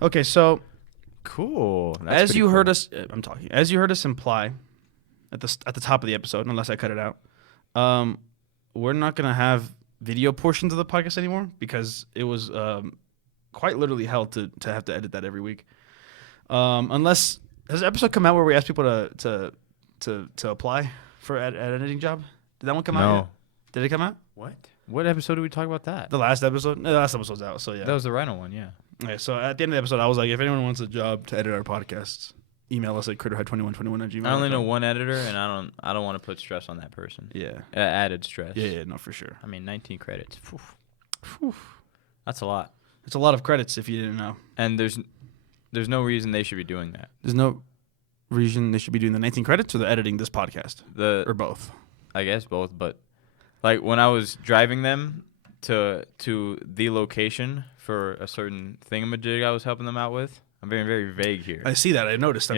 Okay, so Cool. as you heard us imply at the top of the episode, unless I cut it out, we're not gonna have video portions of the podcast anymore because it was quite literally hell to have to edit that every week. Unless has an episode come out where we asked people to apply for an editing job? Did that one come out yet? Did it come out? What episode did we talk about that? The last episode? No, the last episode's out, so yeah. That was the Rhino one, yeah. Okay, so at the end of the episode, I was like, if anyone wants a job to edit our podcasts, email us at critterhead2121@gmail.com. I only know one editor, and I don't want to put stress on that person. Yeah. Added stress. Yeah, no, for sure. I mean, 19 credits. Whew. That's a lot. It's a lot of credits if you didn't know. And there's no reason they should be doing that. There's no reason they should be doing the 19 credits or the editing this podcast. Or both. I guess both, but like when I was driving them to the location for a certain thingamajig I was helping them out with. I'm being very vague here. I see that. I've noticed.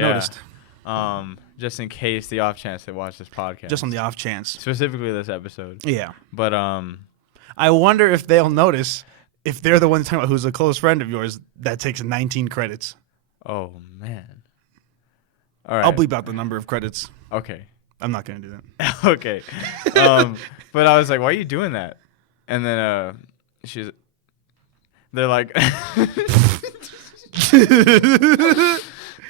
Just in case the off chance they watch this podcast. Just on the off chance. Specifically this episode. Yeah. But I wonder if they'll notice if they're the ones talking about who's a close friend of yours that takes 19 credits. Oh man. All right. I'll bleep out the number of credits. Okay. I'm not gonna do that. Okay. But I was like, why are you doing that? And then they're like dude,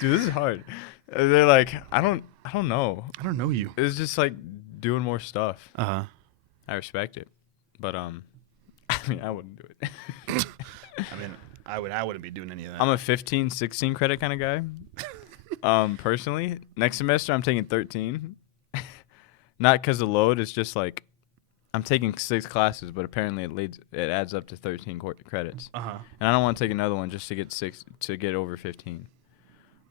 this is hard. They're like, I don't know. I don't know you. It's just like doing more stuff. Uh-huh. I respect it. But I mean, I wouldn't do it. I mean, I wouldn't be doing any of that. I'm a 15, 16 credit kind of guy. Personally, next semester I'm taking 13. Not because the load, it's just like I'm taking 6 classes, but apparently it adds up to 13 credits. Uh-huh. And I don't want to take another one just to get over 15.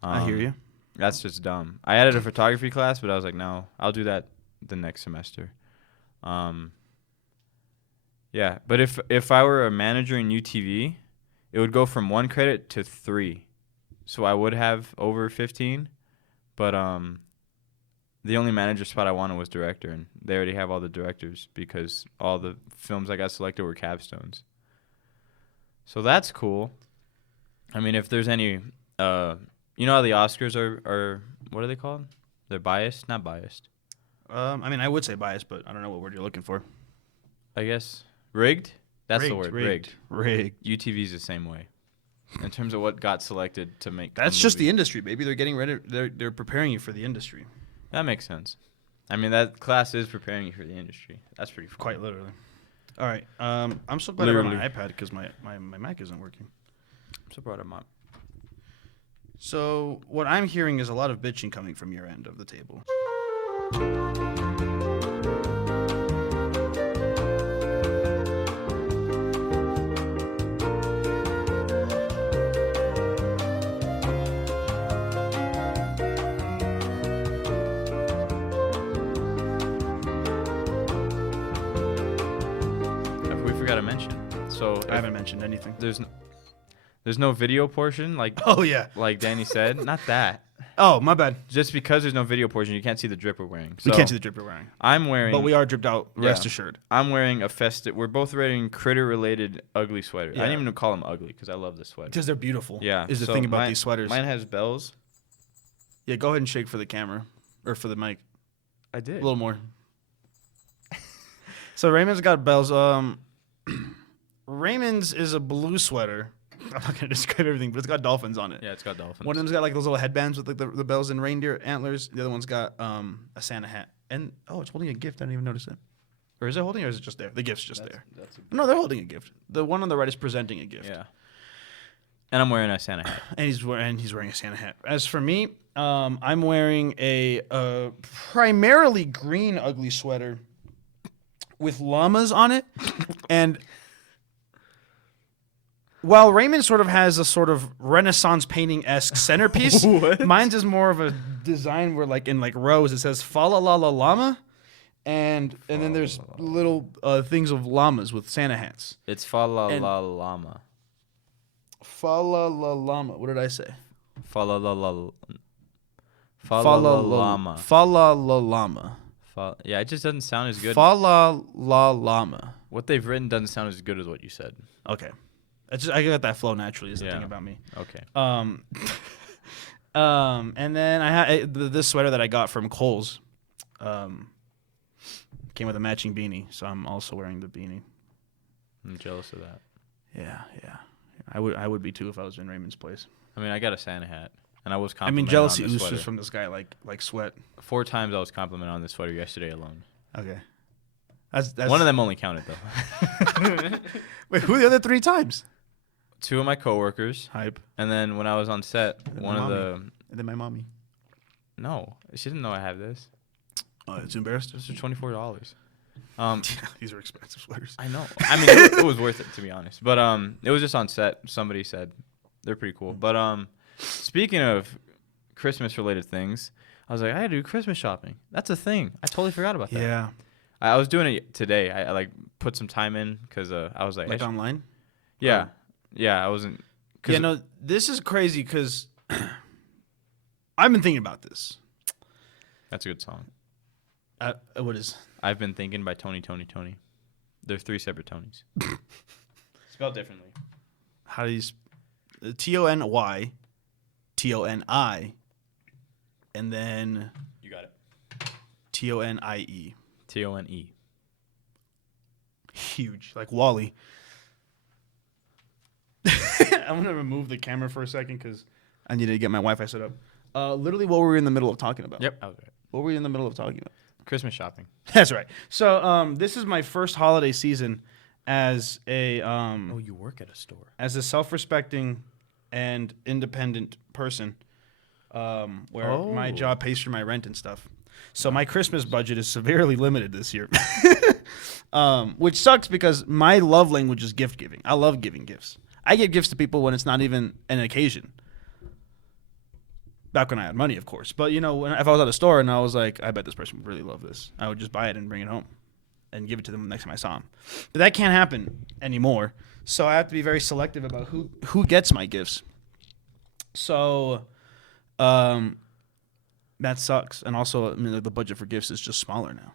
I hear you. That's just dumb. I added a photography class, but I was like, no, I'll do that the next semester. Yeah, but if I were a manager in UTV, it would go from 1 credit to 3. So I would have over 15, but the only manager spot I wanted was director, and they already have all the directors because all the films I got selected were capstones. So that's cool. I mean, if there's any, you know how the Oscars are what are they called? They're biased? Not biased. I mean, I would say biased, but I don't know what word you're looking for. I guess rigged? That's the word. Rigged. UTV's the same way. In terms of what got selected to make. That's just the industry, baby. They're getting ready. They're preparing you for the industry. That makes sense. I mean, that class is preparing you for the industry. That's pretty cool. Quite literally. All right. I'm so glad I brought my iPad because my Mac isn't working. I'm so proud of mine. So what I'm hearing is a lot of bitching coming from your end of the table. To mention. So I haven't mentioned anything. There's no video portion like like Danny said. Not that. Oh, my bad. Just because there's no video portion, you can't see the drip we're wearing. So we can't see the drip we're wearing. I'm wearing, but we are dripped out. Rest assured. I'm wearing a festive. We're both wearing critter-related ugly sweaters. Yeah. I didn't even call them ugly because I love this sweater. Because they're beautiful. Yeah. Is the thing about these sweaters. Mine has bells. Yeah, go ahead and shake for the camera or for the mic. I did. A little more. So Raymond's got bells. Raymond's is a blue sweater. I'm not going to describe everything, but it's got dolphins on it. Yeah, it's got dolphins. One of them's got like those little headbands with like the bells and reindeer antlers. The other one's got a Santa hat. And, it's holding a gift. I didn't even notice it. Or is it holding or is it just there? The gift's just there. No, they're holding a gift. The one on the right is presenting a gift. Yeah. And I'm wearing a Santa hat. And he's wearing a Santa hat. As for me, I'm wearing a primarily green ugly sweater with llamas on it. And while Raymond sort of has a sort of Renaissance painting-esque centerpiece, mine's is more of a design where like in like rows it says "Fa la la la llama," and then there's little things of llamas with Santa hats. It's fa la la llama. Fa la la llama. What did I say? Fa la la la. Fa la la llama. Fa la la llama. Yeah, it just doesn't sound as good. Fa la la llama. What they've written doesn't sound as good as what you said. Okay. I got that flow naturally. Is the thing about me. Okay. And then I had this sweater that I got from Kohl's. Came with a matching beanie, so I'm also wearing the beanie. I'm jealous of that. Yeah. I would be too if I was in Raymond's place. I mean, I got a Santa hat, and I was I mean, complimented jealousy on this oozes sweater. from this guy like sweat. 4 times I was complimented on this sweater yesterday alone. Okay. That's One of them only counted, though. Wait, who are the other 3 times? 2 of my coworkers. Hype. And then when I was on set, one of the... And then my mommy. No, she didn't know I have this. Oh, it's embarrassed. This was $24. These are expensive sweaters. I know. I mean, it was worth it, to be honest. But it was just on set. Somebody said they're pretty cool. But speaking of Christmas-related things, I was like, I had to do Christmas shopping. That's a thing. I totally forgot about that. Yeah. I was doing it today. I like put some time in because I was like online? Yeah. Yeah, I wasn't. Yeah, no, this is crazy because I've been thinking about this. That's a good song. What is? I've been thinking by Tony. They're 3 separate Tonys. Spelled differently. How do you? Tony, Toni, and then You got it. Tonie. Tone. Huge, like Wally. I'm gonna remove the camera for a second because I need to get my Wi-Fi set up. Literally, what were we in the middle of talking about? Yep, I was right. What were we in the middle of talking about? Christmas shopping. That's right. So, this is my first holiday season as a You work at a store. as a self-respecting and independent person, where my job pays for my rent and stuff. So my Christmas budget is severely limited this year, which sucks because my love language is gift giving. I love giving gifts. I give gifts to people when it's not even an occasion. Back when I had money, of course. But, if I was at a store and I was like, I bet this person would really love this, I would just buy it and bring it home and give it to them next time I saw them. But that can't happen anymore. So I have to be very selective about who gets my gifts. So that sucks. And also, the budget for gifts is just smaller now.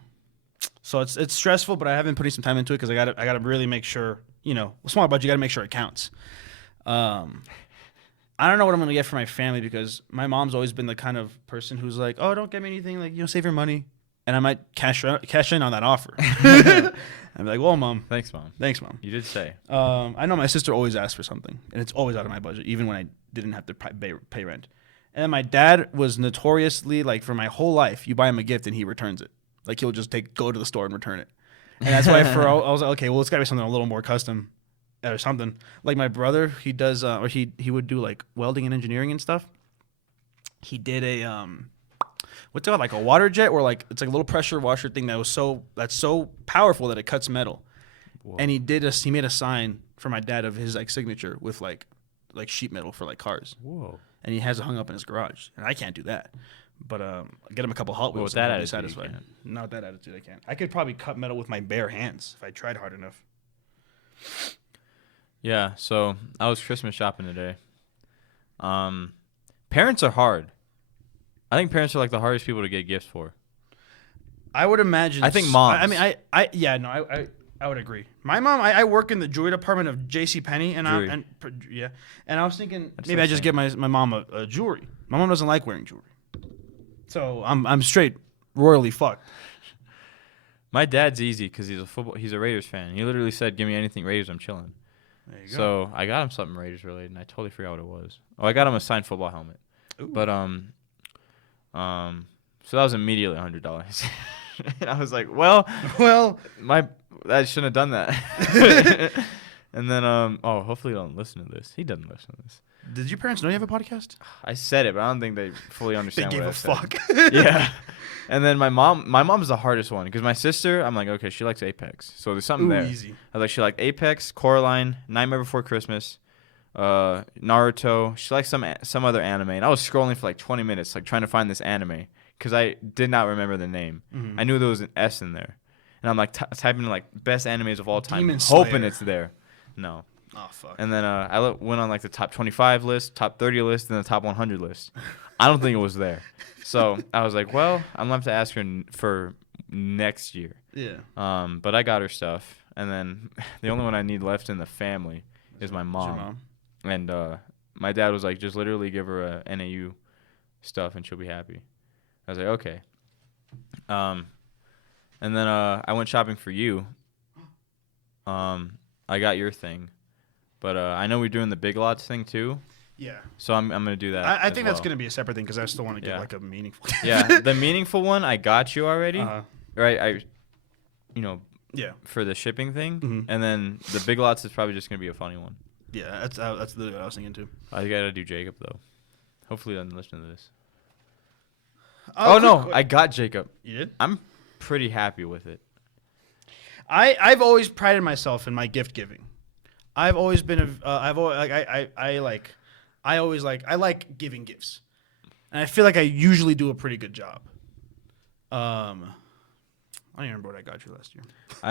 So it's stressful, but I have been putting some time into it because I gotta really make sure, small budget, you gotta make sure it counts. I don't know what I'm going to get for my family because my mom's always been the kind of person who's like, oh, don't get me anything. Like, save your money. And I might cash in on that offer. I'd be like, well, Mom. Thanks, Mom. You did say. I know my sister always asks for something, and it's always out of my budget, even when I didn't have to pay rent. And then my dad was notoriously, like, for my whole life, you buy him a gift and he returns it. Like, he'll just go to the store and return it. And that's why I was like, okay, well, it's got to be something a little more custom. Or something like my brother, he does, or he would do like welding and engineering and stuff. He did a what's it called, like a water jet, or like it's like a little pressure washer thing that's so powerful that it cuts metal. Whoa. And he made a sign for my dad of his like signature with like sheet metal for like cars. Whoa! And he has it hung up in his garage, and I can't do that. But get him a couple Hot Wheels. With that attitude, satisfied. Not that attitude, I can't. I could probably cut metal with my bare hands if I tried hard enough. Yeah, so I was Christmas shopping today. Parents are hard. I think parents are like the hardest people to get gifts for. I would imagine. I think moms. I would agree. My mom, I work in the jewelry department of JCPenney, and I was thinking maybe I just get my mom a jewelry. My mom doesn't like wearing jewelry, so I'm straight royally fucked. My dad's easy because he's a Raiders fan. He literally said, "Give me anything Raiders, I'm chilling." There you go. So I got him something Raiders related, and I totally forgot what it was. Oh, I got him a signed football helmet. Ooh. But so that was immediately $100. And I was like, well, I shouldn't have done that. And then hopefully he don't listen to this. He doesn't listen to this. Did your parents know you have a podcast? I said it, but I don't think they fully understand. They gave what a I fuck. Yeah. And then my mom's the hardest one because my sister, I'm like, okay, she likes Apex, so there's something there. Easy. I was like, she liked Apex, Coraline, Nightmare Before Christmas, Naruto. She likes some other anime, and I was scrolling for like 20 minutes, like trying to find this anime because I did not remember the name. Mm-hmm. I knew there was an S in there, and I'm like typing in like best animes of all time, Demon hoping Slayer. it's there. No. Oh fuck. And then I went on like the top 25 list, top 30 list, and the top 100 list. I don't think it was there. So I was like, well, I'm going to have to ask her for next year. Yeah. But I got her stuff. And then the only one I need left in the family is my Is your mom. And my dad was like, just literally give her a NAU stuff and she'll be happy. I was like, okay. And then I went shopping for you. I got your thing, but I know we're doing the Big Lots thing too. Yeah. So I'm gonna do that. I think that's gonna be a separate thing because I still want to get like a meaningful. Yeah, the meaningful one I got you already. Right, Yeah. for the shipping thing, Mhm. and then the Big Lots is probably just gonna be a funny one. Yeah, that's literally what I was thinking too. I gotta do Jacob though. Hopefully he doesn't listen to this. Quick. I got Jacob. You did? I'm pretty happy with it. I've always prided myself in my gift giving. I've always been I've always I like giving gifts, and I feel like I usually do a pretty good job. I don't even remember what I got you last year.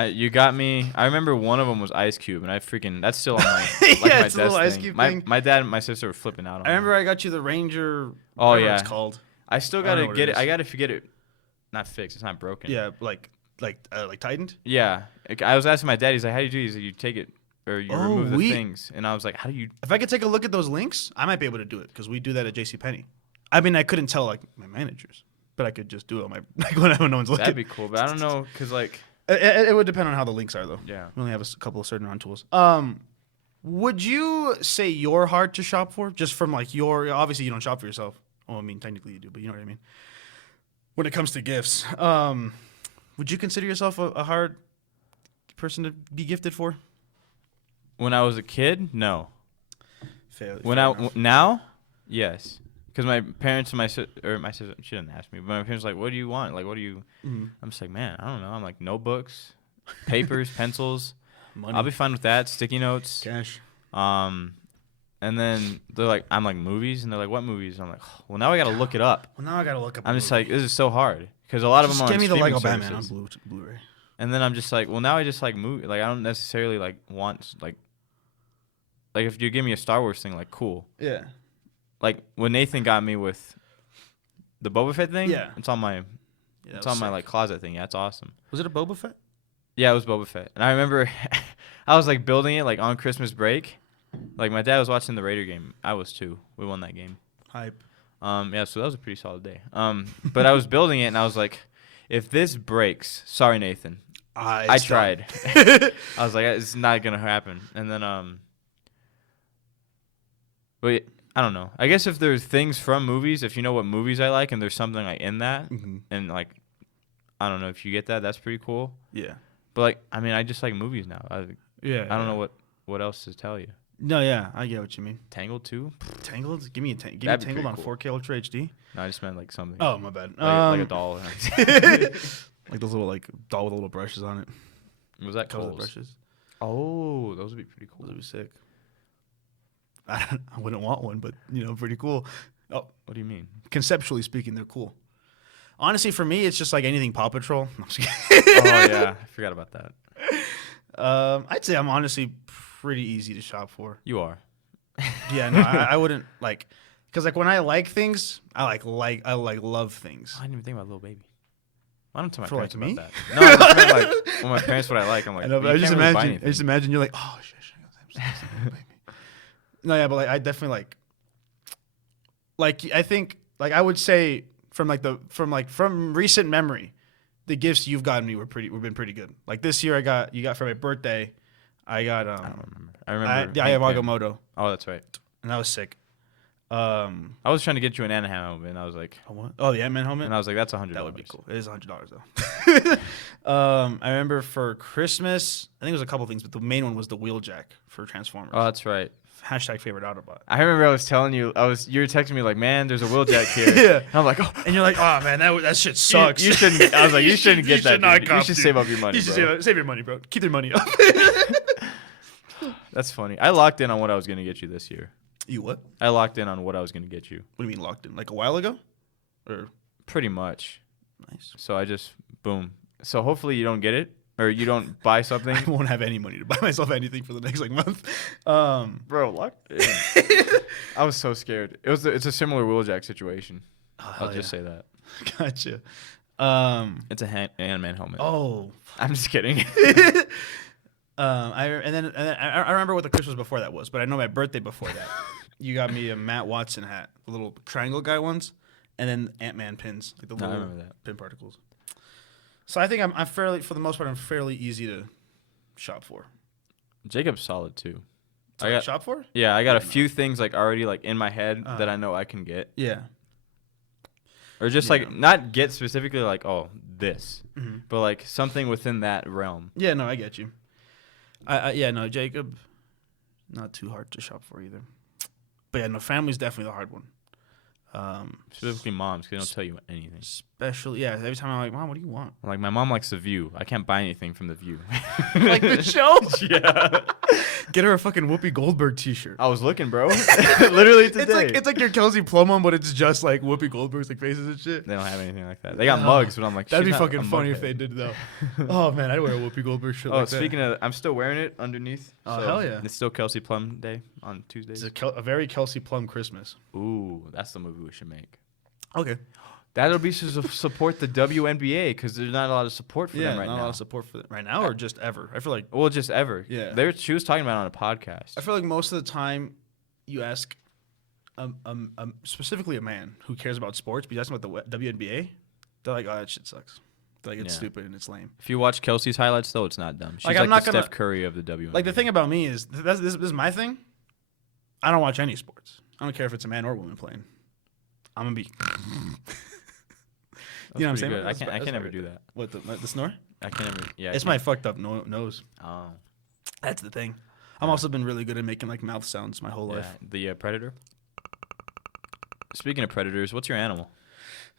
You got me. I remember one of them was Ice Cube, and that's still on my Yeah, my it's a little desk Ice thing. Cube my thing. my dad and my sister were flipping out on I remember it. I got you the Ranger. Oh, whatever yeah. it's called. I still I don't know gotta what get it it. is. I gotta get it, not fixed. It's not broken. Yeah, like tightened. Yeah. I was asking my dad. He's like, "How do you do?" He's like, "You take it, or you remove the we- things." And I was like, "How do you?" If I could take a look at those links, I might be able to do it because we do that at JCPenney. I mean, I couldn't tell like my managers, but I could just do it on my when no one's looking. That'd be cool, but I don't know, cause like, It would depend on how the links are, though. yeah. We only have a couple of certain round tools. Would you say you're hard to shop for? Just from like obviously you don't shop for yourself. Well, I mean, technically you do, but you know what I mean. When it comes to gifts, would you consider yourself a hard person to be gifted for? When I was a kid, no. Fair When now, yes. Because my parents and my sister, she didn't ask me, but my parents were like, "What do you want? Like, what do you?" Mm-hmm. I'm just like, man, I don't know. I'm like, notebooks, papers, pencils. Money, I'll be fine with that. Sticky notes. cash. And then they're like, I'm like, movies, and they're like, what movies? And I'm like, well, now I gotta look it up. Well, now I gotta look up. I'm just like, this is so hard because a lot of them are on give me the streaming Lego Batman on services. Blu-ray. And then I'm just like, well, now I just like movie. Like I don't necessarily like want like if you give me a Star Wars thing, like cool. Yeah. Like when Nathan got me with the Boba Fett thing, Yeah. it's on my like closet thing. Yeah, it's awesome. Was it a Boba Fett? Yeah, it was Boba Fett. And I remember I was like building it like on Christmas break. Like my dad was watching the Raider game. I was too. We won that game. Hype. Yeah, so that was a pretty solid day. But I was building it and I was like, if this breaks, sorry Nathan. I tried. I was like, it's not gonna happen. And then but I don't know. I guess if there's things from movies, if you know what movies I like and there's something like in that, and like I don't know if you get that, that's pretty cool. Yeah. But like I mean, I just like movies now. I don't know what else to tell you. No, yeah, I get what you mean. Tangled 2? Tangled? Give me That'd be Tangled on pretty cool. 4K Ultra HD. No, I just meant like something. Oh, my bad. Like a doll. Like those little doll with little brushes on it. Was that Color Kohl's? brushes. Oh, those would be pretty cool. Those would be sick. I wouldn't want one, but pretty cool. Oh, What do you mean? conceptually speaking, they're cool. Honestly, for me, it's just like anything Paw Patrol. No, I'm just kidding. Oh yeah, I forgot about that. I'd say I'm honestly pretty easy to shop for. You are. Yeah, no, I wouldn't like, because like when I like things, I love things. I didn't even think about Little Baby. I don't tell my For, like, parents me? about that. No, I just meant like when my parents what I like. I'm like, I know, but you I just can't really buy imagine. I just anything. imagine you're like, oh shit. No, yeah, but like I definitely like I think like I would say from recent memory, the gifts you've gotten me we've been pretty good. Like this year, you got for my birthday, I got I don't remember. I remember. the Hank Ayahuasca Pym. Moto, Oh, that's right. and that was sick. I was trying to get you an Anaheim helmet, and I was like, Oh, the Ant-Man helmet. and I was like, that's $100. That would be cool. It is $100 though. I remember for Christmas, I think it was a couple things, but the main one was the Wheeljack for Transformers. Oh, that's right. Hashtag favorite Autobot. I remember I was telling you, you were texting me like, man, there's a Wheeljack here. Yeah. And I'm like, oh. And you're like, oh man, that shit sucks. You shouldn't. I was like, you shouldn't get You that. should not Dude. cop, You should dude. save up your money, You should bro. save your money, bro. Keep your money up. That's funny. I locked in on what I was gonna get you this year. You what? I locked in on what I was gonna get you. What do you mean locked in? Like a while ago? Or Pretty much. nice. So I just boom. So hopefully you don't get it or you don't buy something. I won't have any money to buy myself anything for the next month. Bro, locked in. I was so scared. It's a similar Wheeljack situation. I'll just say that. Gotcha. It's a Ant-Man helmet. Oh, I'm just kidding. I remember what the Christmas before that was, but I know my birthday before that. You got me a Matt Watson hat, the little triangle guy ones, and then Ant-Man pins, like the I little remember that. pin particles. So I think I'm fairly, for the most part, I'm fairly easy to shop for. Jacob's solid too. Shop for? Yeah, I got a few things like already like in my head that I know I can get. Yeah. Or just like not get specifically like this, but like something within that realm. Yeah, no, I get you. Jacob, not too hard to shop for either. But yeah, no, family's definitely the hard one. Specifically moms, because they don't tell you anything. Especially, yeah, every time I'm like, Mom, what do you want? Like my mom likes The View. I can't buy anything from The View. Like the show? Yeah. Get her a fucking Whoopi Goldberg t-shirt. I was looking, bro. Literally today. It's like your Kelsey Plum one, but it's just like Whoopi Goldberg's like faces and shit. They don't have anything like that. They got mugs, but I'm like, that'd be she's fucking not a funny mughead. if they did though. Oh man, I'd wear a Whoopi Goldberg shirt. Oh, speaking of, I'm still wearing it underneath. Oh, so hell yeah. It's still Kelsey Plum Day on Tuesdays. It's a very Kelsey Plum Christmas. Ooh, that's the movie we should make. Okay. That'll be to support the WNBA because there's not a lot of support for them right not now. a lot of support for them right now, or just ever. I feel like Just ever. Yeah. She was talking about it on a podcast. I feel like most of the time, you ask, specifically a man who cares about sports, but you ask them about the WNBA, they're like, "Oh, that shit sucks." They're like, "It's stupid and it's lame." If you watch Kelsey's highlights, though, it's not dumb. She's Like, like I'm not the gonna- Steph Curry of the WNBA. Like the thing about me is this is my thing. I don't watch any sports. I don't care if it's a man or woman playing. I'm gonna be. You know what I'm saying? Good. I can never do that. What the snore? I can never. Yeah. It's my fucked up nose. Oh. That's the thing. I've also been really good at making like mouth sounds my whole life. The predator. Speaking of predators, what's your animal?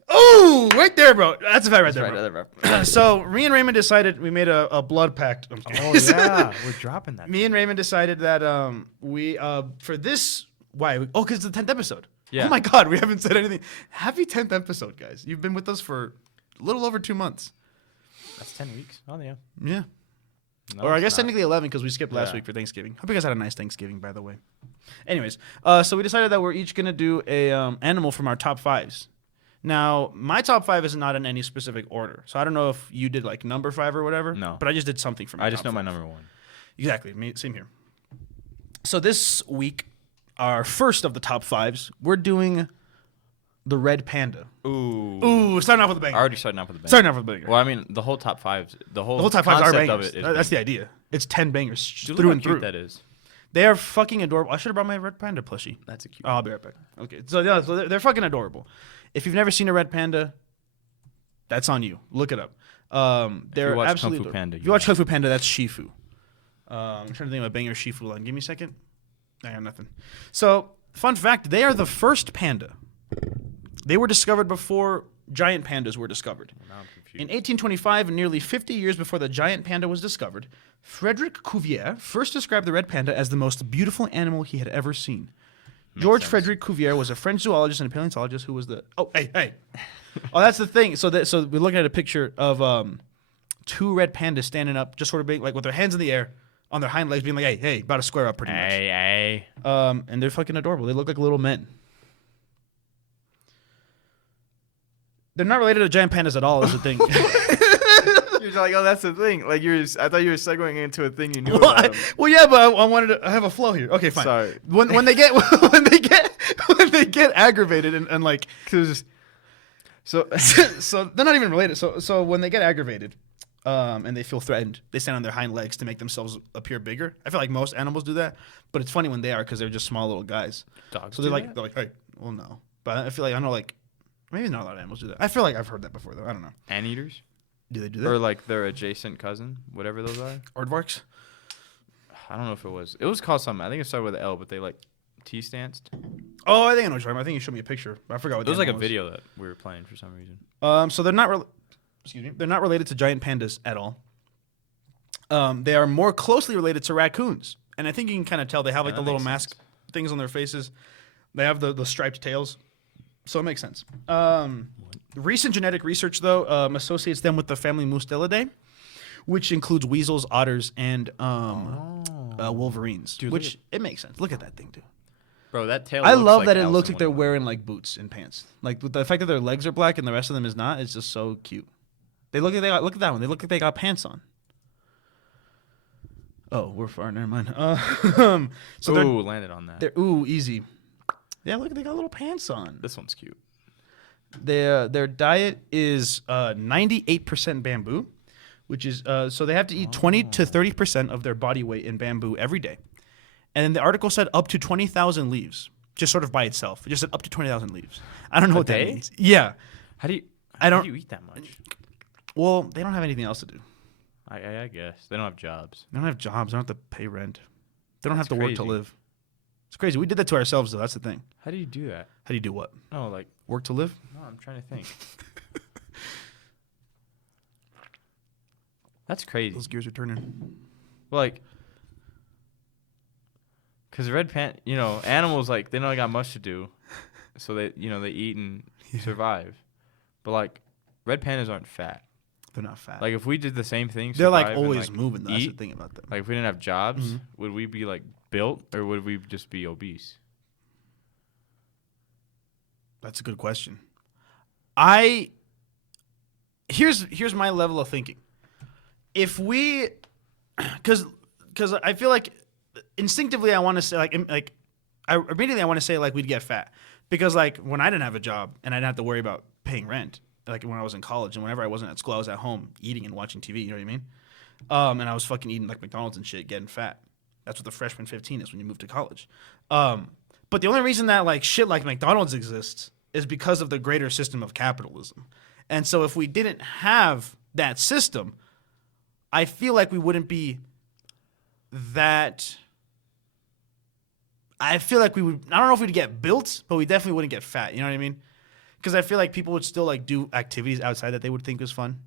Oh, right there, bro. That's a fact right there, bro. bro. So me and Raymond decided we made a blood pact. Oh yeah, we're dropping that. Me and Raymond decided that we for this because it's the 10th episode. Yeah. Oh my God, we haven't said anything. Happy 10th episode, guys. You've been with us for a little over 2 months. That's 10 weeks. Oh yeah. Yeah. No, Or I it's guess not. technically 11 because we skipped last Yeah. week for Thanksgiving. Hope you guys had a nice Thanksgiving, by the way. Anyways, so we decided that we're each gonna do a animal from our top 5s. Now, my top 5 is not in any specific order, so I don't know if you did like number 5 or whatever. No. But I just did something from. I just know top my 5. number 1. Exactly. Same here. So this week, our first of the top 5s, we're doing the red panda. Ooh. Ooh, starting off with a banger. Already starting off with a bang. Starting off with a banger. Well, I mean, the whole top 5s, the whole top 5s are concept bangers. of it is That's the idea. It's 10 bangers Dude, through look and how cute through. that is. They are fucking adorable. I should have brought my red panda plushie. That's a cute. Oh, I'll be right back. Okay, so they're fucking adorable. If you've never seen a red panda, that's on you. Look it up. They're you watch absolutely Kung Fu Panda, If you you watch know. Kung Fu Panda, that's Shifu. I'm trying to think of a banger Shifu line. Give me a second. I got nothing. So, fun fact: they are the first panda. They were discovered before giant pandas were discovered. Now I'm confused. In 1825, nearly 50 years before the giant panda was discovered, Frederick Cuvier first described the red panda as the most beautiful animal he had ever seen. George sense. Frederick Cuvier was a French zoologist and a paleontologist who was the... Oh, hey. Oh, that's the thing. So we're looking at a picture of 2 red pandas standing up, just sort of being like with their hands in the air, on their hind legs, being like, hey, about to square up pretty much. Hey. And they're fucking adorable. They look like little men. They're not related to giant pandas at all, is the thing. You're like, oh, that's the thing. Like I thought you were segueing into a thing you knew Well, about. yeah, but I wanted to have a flow here. Okay, fine. Sorry. When they get when they get aggravated and like So so they're not even related. So when they get aggravated, and they feel threatened, they stand on their hind legs to make themselves appear bigger. I feel like most animals do that, but it's funny when they are because they're just small little guys. dogs. So they're like, hey, well, no. But I feel like I know like maybe not a lot of animals do that. I feel like I've heard that before though. I don't know. anteaters, Do they do that? or like their adjacent cousin, whatever those are. Aardvarks? I don't know if it was. It was called something. I think it started with an L, but they like T-stanced. Oh, I think I know what you're talking about. I think you showed me a picture. But I forgot what It the was like a animal was. video that we were playing for some reason. So they're not they're not related to giant pandas at all. They are more closely related to raccoons, and I think you can kind of tell they have like Yeah, the that little makes mask things on their faces. They have the striped tails, so it makes sense. Recent genetic research though associates them with the family Mustelidae, which includes weasels, otters, and wolverines. Dude, which it makes sense. Look at that thing, dude. Bro, that tail. I looks love like that it Alice looks in like they're Wonderland. wearing like boots and pants. Like with the fact that their legs are black and the rest of them is not, it's just so cute. They look at that one. They look like they got pants on. Oh, we're far. Never mind. So Ooh, landed on that. they're easy. Yeah, look, they got little pants on. This one's cute. Their diet is 98% bamboo, which is so they have to eat 20 to 30% of their body weight in bamboo every day. And then the article said up to 20,000 leaves, just sort of by itself. It just said up to 20,000 leaves. I don't know what day? that means. Yeah. How do you? I don't- How do you eat that much? Well, they don't have anything else to do. I guess they don't have jobs. They don't have jobs. They don't have to pay rent. They don't have That's to work to crazy. live. It's crazy. We did that to ourselves, though. That's the thing. How do you do that? How do you do what? No, like Work to live? no. I'm trying to think. That's crazy. Those gears are turning. Like, cause red pant, animals like they don't got much to do, so they eat and survive. But like, red pandas aren't fat. They're not fat. Like if we did the same thing, they're like survive and, always moving. That's the eat, thing about them. like if we didn't have jobs, Mhm. would we be like built or would we just be obese? That's a good question. Here's my level of thinking. If we, because I feel like instinctively I want to say I immediately want to say like we'd get fat because like when I didn't have a job and I didn't have to worry about paying rent, like when I was in college and whenever I wasn't at school I was at home eating and watching TV. You know what I mean? And I was fucking eating like McDonald's and shit, getting fat. That's what the freshman 15 is when you move to college. But the only reason that like shit like McDonald's exists is because of the greater system of capitalism. And so if we didn't have that system, I feel like we wouldn't be that. I feel like we would. I don't know if we'd get built, but we definitely wouldn't get fat. You know what I mean? Because I feel like people would still like do activities outside that they would think was fun.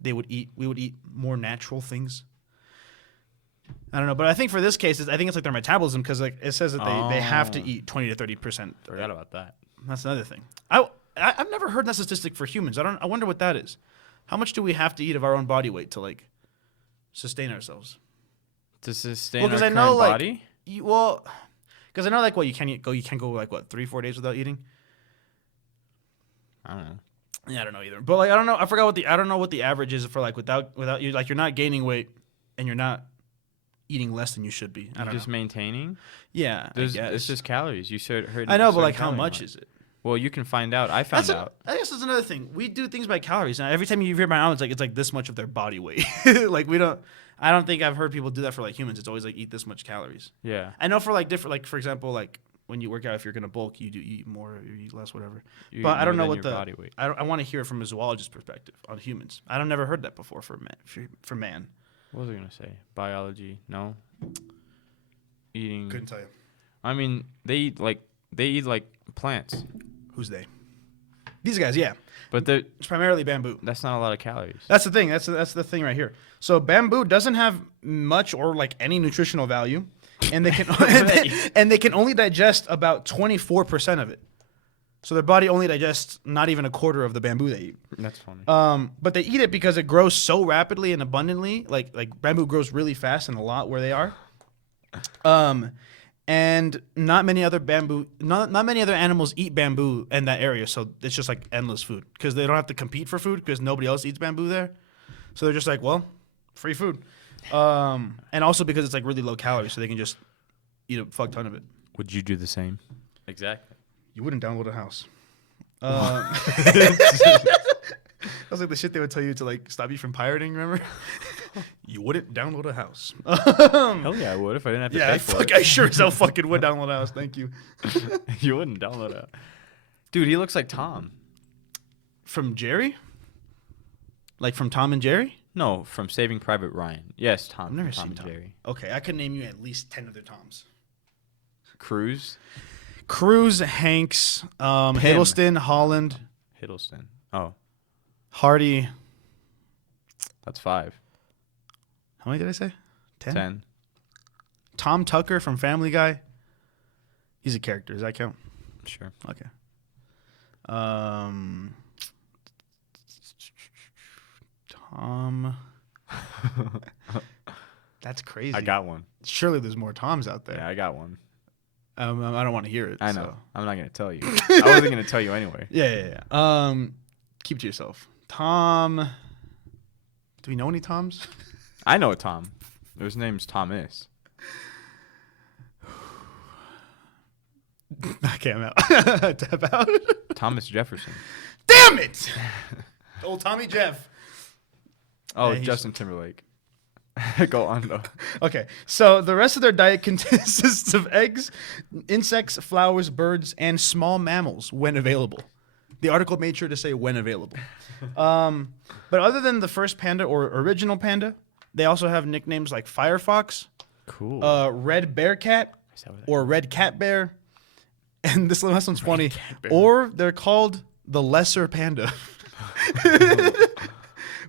They would eat. We would eat more natural things. I don't know, but I think for this case, I think it's like their metabolism because like it says that they have to eat 20 to 30%. Forgot about that. That's another thing. I've never heard that statistic for humans. I wonder what that is. How much do we have to eat of our own body weight to like sustain ourselves? To sustain Well, 'cause our I know, current like, body? Because I know like you can't go like what 3-4 days without eating. I don't know. Yeah, I don't know either. But like I don't know. I don't know what the average is for like without you like you're not gaining weight and you're not eating less than you should be. I You're don't just know. maintaining? Yeah, I It's guess. just calories. You heard I know, but certain like how calorie much amount. is it? Well, you can find out. I found out. I guess that's another thing. We do things by calories. Now, every time you hear my own, it's like this much of their body weight. Like we don't. I don't think I've heard people do that for like humans. It's always like eat this much calories. Yeah. I know for like different, like for example, like when you work out, if you're gonna bulk, you do eat more, or you eat less, whatever. You But eat I don't more know than what your the body weight. I want to hear it from a zoologist perspective on humans. I don't never heard that before for man. For man. What was I gonna say? Biology? No. Eating. Couldn't tell you. I mean, they eat like plants, Who's they? These guys, yeah. but It's primarily bamboo. that's not a lot of calories. That's the thing. That's the thing right here. So bamboo doesn't have much or like any nutritional value, and they can and they can only digest about 24% of it. So their body only digests not even a quarter of the bamboo they eat. That's funny. But they eat it because it grows so rapidly and abundantly. Like bamboo grows really fast and a lot where they are. And not many other animals eat bamboo in that area, so it's just like endless food because they don't have to compete for food because nobody else eats bamboo there. So they're just like, well, free food. And also because it's like really low calories, so they can just eat a fuck ton of it. Would you do the same? Exactly. You wouldn't download a house. That was like the shit they would tell you to like stop you from pirating. Remember? You wouldn't download a house. Hell yeah, I would if I didn't have to pay for it. I sure as hell fucking would download a house. Thank you. You wouldn't download it. Dude, he looks like Tom. From Jerry? Like from Tom and Jerry? No, from Saving Private Ryan. Yes, Tom. I've never Tom seen and Tom. Jerry. Okay, I could name you at least 10 other Toms. Cruz. Cruz, Hanks, Hiddleston, Holland, Hiddleston. Oh, Hardy. that's 5. How many did I say? 10. Tom Tucker from Family Guy. He's a character. Does that count? Sure. Okay. Tom. That's crazy. I got one. Surely there's more Toms out there. Yeah, I got one. I don't want to hear it. I know. so. I'm not going to tell you. I wasn't going to tell you anyway. Yeah. Keep it to yourself. Tom. Do we know any Toms? I know a Tom. His name's Thomas. Okay, I'm out. Tap out. Thomas Jefferson. Damn it! Old Tommy Jeff. Oh, Yeah, Justin Timberlake. Go on though. Okay, so the rest of their diet consists of eggs, insects, flowers, birds, and small mammals when available. The article made sure to say when available. But other than the first panda or original panda, they also have nicknames like Firefox, Cool. Red Bear Cat, or Red Cat Bear. And this last one's funny. Or they're called the Lesser Panda.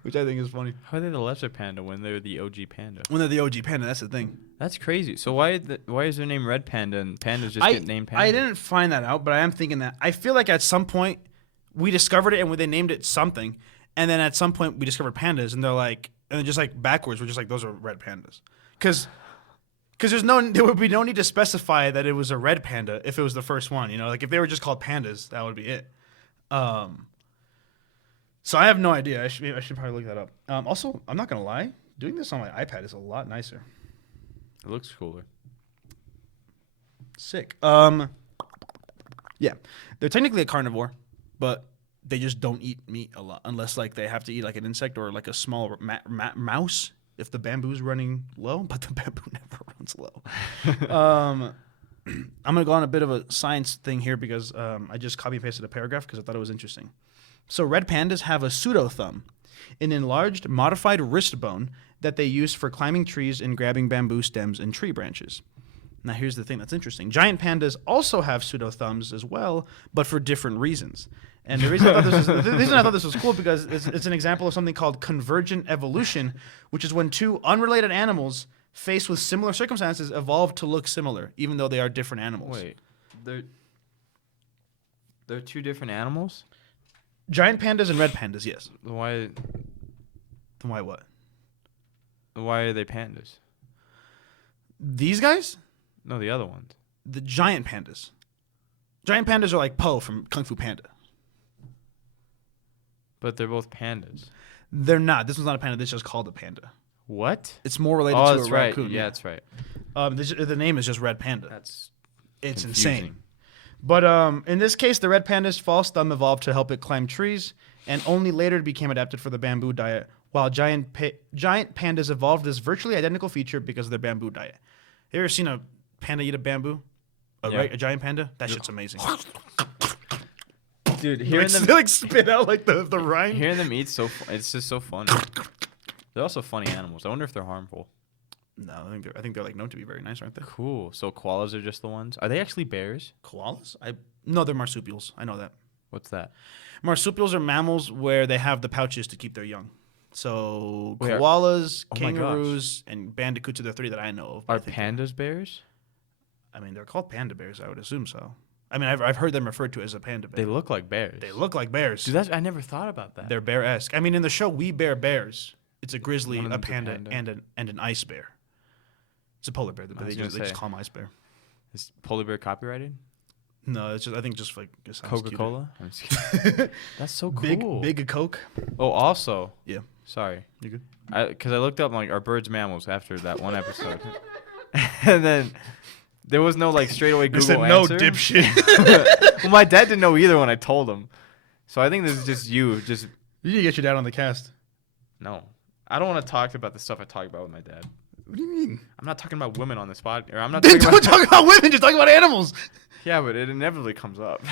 Which I think is funny. How are they the lesser panda when they're the OG panda? When they're the OG panda, that's the thing. That's crazy. So why is their name Red Panda and pandas just get named panda? I didn't find that out, but I am thinking that. I feel like at some point we discovered it and they named it something. And then at some point we discovered pandas and they're like, and just like backwards, we're just like, those are red pandas. Because there would be no need to specify that it was a red panda if it was the first one. You know, like if they were just called pandas, that would be it. So I have no idea. I should probably look that up. Also, I'm not gonna lie, doing this on my iPad is a lot nicer. It looks cooler. Sick. Yeah, they're technically a carnivore, but they just don't eat meat a lot unless like they have to eat like an insect or like a small mouse if the bamboo's running low. But the bamboo never runs low. I'm gonna go on a bit of a science thing here because I just copy and pasted a paragraph because I thought it was interesting. So red pandas have a pseudo-thumb, an enlarged, modified wrist bone that they use for climbing trees and grabbing bamboo stems and tree branches. Now here's the thing that's interesting. Giant pandas also have pseudo-thumbs as well, but for different reasons. And the reason I thought this was cool because it's an example of something called convergent evolution, which is when two unrelated animals faced with similar circumstances evolve to look similar, even though they are different animals. Wait, they're two different animals? Giant pandas and red pandas, yes. Why? Then why what? Why are they pandas? These guys? No, the other ones. The giant pandas. Giant pandas are like Po from Kung Fu Panda. But they're both pandas. They're not. This one's not a panda. This is just called a panda. What? It's more related Oh, to that's a right. raccoon. Yeah, that's right. The name is just red panda. That's It's confusing. insane. But in this case, the red panda's false thumb evolved to help it climb trees, and only later became adapted for the bamboo diet, while giant pandas evolved this virtually identical feature because of their bamboo diet. You ever seen a panda eat a bamboo? A giant panda? That shit's amazing. Dude, They like spit out like the rind. Hearing them eat it's just so funny. They're also funny animals. I wonder if they're harmful. No, I think they're like known to be very nice, aren't they? Cool. So koalas are just the ones. Are they actually bears? Koalas? No, they're marsupials. I know that. What's that? Marsupials are mammals where they have the pouches to keep their young. So Wait, koalas, oh my kangaroos, and bandicoots are the three that I know of. Are pandas bears? I mean, they're called panda bears. I would assume so. I mean, I've heard them referred to as a panda bear. They look like bears. They look like bears. Dude, I never thought about that. They're bear-esque. I mean, in the show We Bear Bears, it's a grizzly, One of a them's a panda, panda. and an ice bear. It's a polar bear, but they just call him ice bear. Is polar bear copyrighted? No, it's just I think just like it sounds cuter. Coca-Cola? I'm just kidding. That's so cool. Big Coke. Oh, also. Yeah. Sorry. You good? Because I looked up like are birds mammals after that one episode, and then there was no like straight away Google said, answer. no, dipshit. Well, my dad didn't know either when I told him, so I think this is just you. Just You need to get your dad on the cast. no. I don't want to talk about the stuff I talk about with my dad. What do you mean? I'm not talking about women on this pod. Or I'm not Then talking don't about. talk about women. Just talk about animals. Yeah, but it inevitably comes up.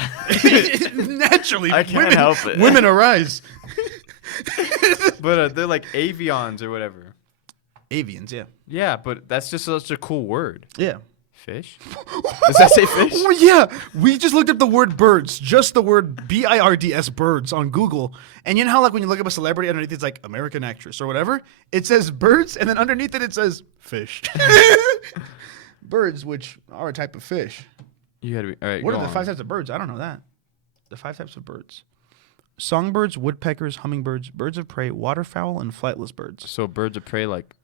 Naturally, I can't help it. Women arise. But they're like avians or whatever. Avians, yeah. Yeah, but that's just such a cool word. Yeah. Fish? Does that say fish? Oh, yeah. We just looked up the word birds, just the word BIRDS birds on Google. And you know how like when you look up a celebrity underneath it's like American actress or whatever? It says birds and then underneath it says fish. Birds, which are a type of fish. You gotta be all right. What go are the on. 5 types of birds? I don't know that. The 5 types of birds. Songbirds, woodpeckers, hummingbirds, birds of prey, waterfowl, and flightless birds. So birds of prey like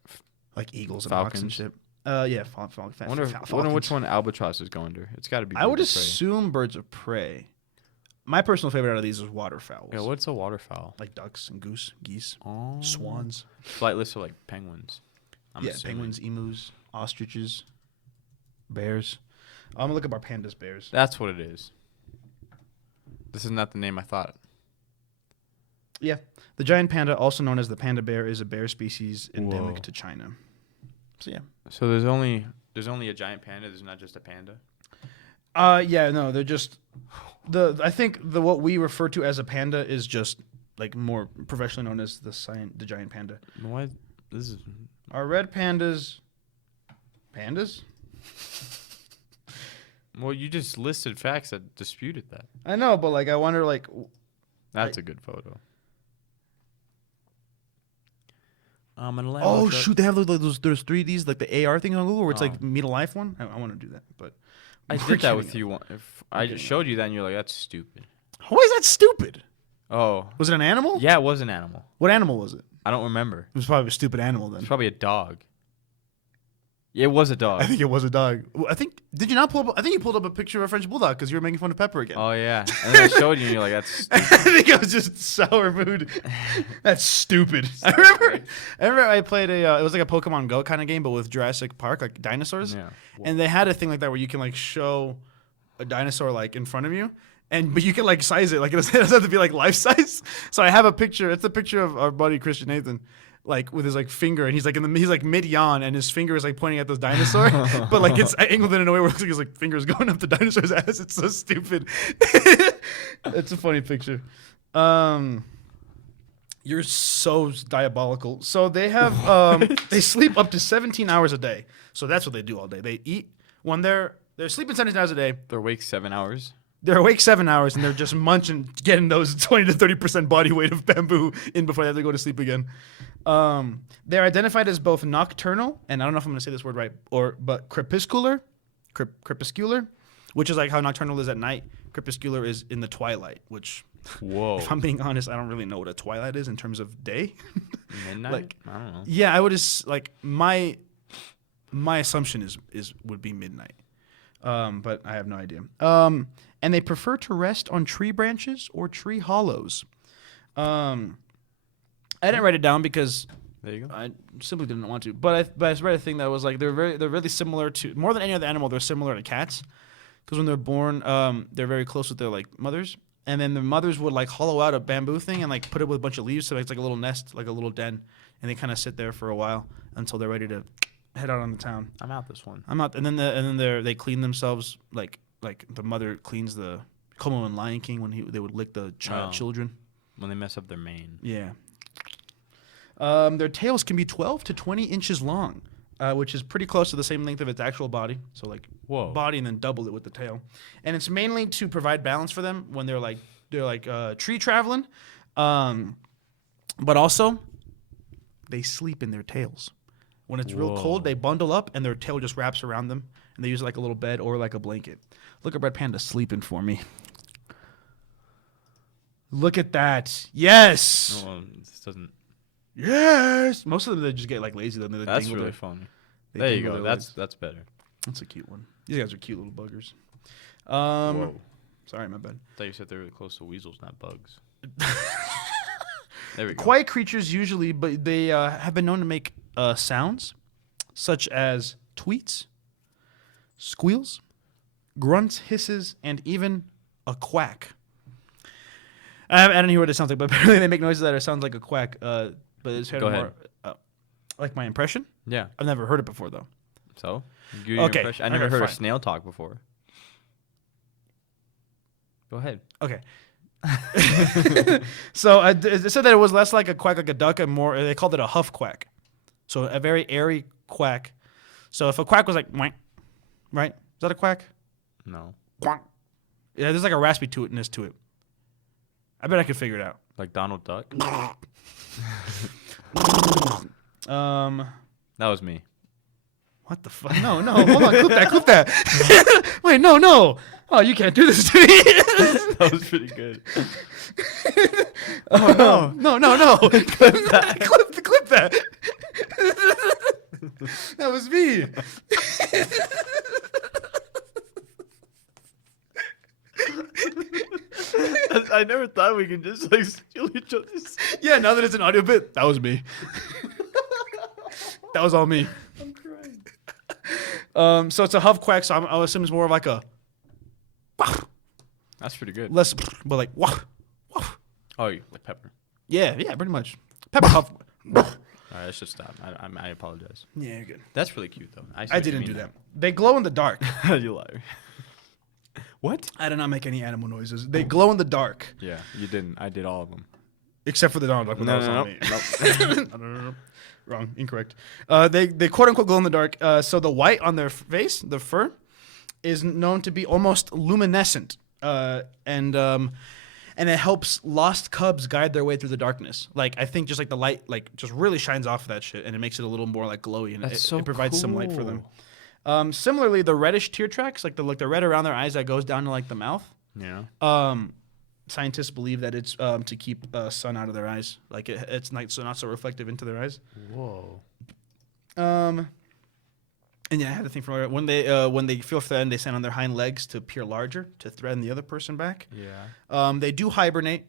Like eagles and falcons. hawks and shit. Yeah, I wonder which one albatross is going to. It's got to be. I would birds of prey. assume birds of prey. My personal favorite out of these is waterfowls. Yeah, what's a waterfowl? Like ducks and geese, Oh. swans. Flightless are like penguins. I'm assuming. penguins, emus, ostriches, bears. I'm gonna look up our pandas, bears. That's what it is. This is not the name I thought. Yeah, the giant panda, also known as the panda bear, is a bear species endemic to China. So yeah. So there's only a giant panda. There's not just a panda. Yeah, no, they're just I think what we refer to as a panda is just like more professionally known as the giant panda. Why? This is. Are red pandas pandas? Well, you just listed facts that disputed that. I know, but like I wonder like. That's a good photo. Oh shoot! They have those 3Ds like the AR thing on Google where it's like meet a life one. I want to do that, but I did that with you. If I just showed you that, and you're like, "That's stupid." Why is that stupid? Oh, was it an animal? Yeah, it was an animal. What animal was it? I don't remember. It was probably a stupid animal then. It's probably a dog. Yeah, it was a dog. I think it was a dog. Did you not pull up? I think you pulled up a picture of a French bulldog because you were making fun of Pepper again. Oh yeah, and then I showed you, and you're like, "That's stupid." I think I was just sour mood. That's stupid. I remember I played it was like a Pokemon Go kind of game, but with Jurassic Park, like dinosaurs. Yeah. And they had a thing like that where you can like show a dinosaur like in front of you. But you can like size it. Like it doesn't have to be like life size. So I have a picture. It's a picture of our buddy Christian Nathan. Like with his like finger, and he's like he's like mid yawn, and his finger is like pointing at this dinosaur, but like it's angled in a way where it looks like his like fingers going up the dinosaur's ass. It's so stupid. It's a funny picture. You're so diabolical. So they have they sleep up to 17 hours a day. So that's what they do all day. They eat when they're sleeping 17 hours a day. They're awake 7 hours. They're awake 7 hours, and they're just munching, getting those 20 to 30% body weight of bamboo in before they have to go to sleep again. They're identified as both nocturnal, and I don't know if I'm going to say this word right, but crepuscular, which is like how nocturnal is at night. Crepuscular is in the twilight, which, whoa. If I'm being honest, I don't really know what a twilight is in terms of day. Midnight? Like, I don't know. Yeah, I would just like my assumption would be midnight. But I have no idea. And they prefer to rest on tree branches or tree hollows. I didn't write it down because there you go. I simply didn't want to. But I read a thing that was like they're really similar to, more than any other animal, they're similar to cats. Because when they're born, they're very close with their like mothers. And then the mothers would like hollow out a bamboo thing and like put it with a bunch of leaves, so it's like a little nest, like a little den. And they kind of sit there for a while until they're ready to head out on the town. I'm out this one. I'm out, and then they clean themselves like the mother cleans the Como in Lion King when they would lick the children when they mess up their mane. Yeah. Their tails can be 12 to 20 inches long, which is pretty close to the same length of its actual body. So like body and then double it with the tail, and it's mainly to provide balance for them when they're like tree traveling, but also they sleep in their tails. When it's real cold, they bundle up, and their tail just wraps around them, and they use it like a little bed or like a blanket. Look at Red Panda sleeping for me. Look at that. Yes. Oh, this doesn't. Yes. Most of them, they just get like lazy. Then that's really funny. There you go. That's better. That's a cute one. These guys are cute little buggers. Whoa. Sorry, my bad. I thought you said they're really close to weasels, not bugs. There we go. Quiet creatures usually, but they have been known to make sounds such as tweets, squeals, grunts, hisses, and even a quack. I don't hear what it sounds like, but apparently they make noises that sound like a quack. But it's kind of more like my impression. Yeah, I've never heard it before though. So, okay. I never heard a snail talk before. Go ahead. Okay. So it said that it was less like a quack like a duck and more, they called it a huff quack. So a very airy quack. So if a quack was like, wank, right? Is that a quack? No. Quack. Yeah, there's like a raspy to-ness to it. I bet I could figure it out. Like Donald Duck? That was me. What the fuck? No, hold on, clip that. Wait, no. Oh, you can't do this to me. That was pretty good. Oh, no. Clip that. Clip that. That was me. I never thought we could just like steal each other's. Yeah, now that it's an audio bit, that was me. That was all me. I'm crying. So it's a huff quack. So I'll assume it's more of like a That's pretty good. less, but like wah. Oh, you like pepper. Yeah, pretty much. Pepper huff. All right, let's just stop. I apologize. Yeah, you're good. That's really cute, though. I didn't do that. They glow in the dark. You liar. What? I did not make any animal noises. They glow in the dark. Yeah, you didn't. I did all of them. Except for the Donald Duck. When that was on me. No. Wrong. Incorrect. They quote unquote glow in the dark. So the white on their face, the fur, is known to be almost luminescent. And it helps lost cubs guide their way through the darkness. Like I think just like the light like just really shines off of that shit and it makes it a little more like glowy and it provides some light for them. Similarly, the reddish tear tracks, like the red around their eyes that goes down to like the mouth. Yeah. Scientists believe that it's to keep sun out of their eyes. Like it's not so reflective into their eyes. Whoa. And yeah, I had to think from when they feel threatened, they stand on their hind legs to appear larger to threaten the other person back. Yeah. They do hibernate.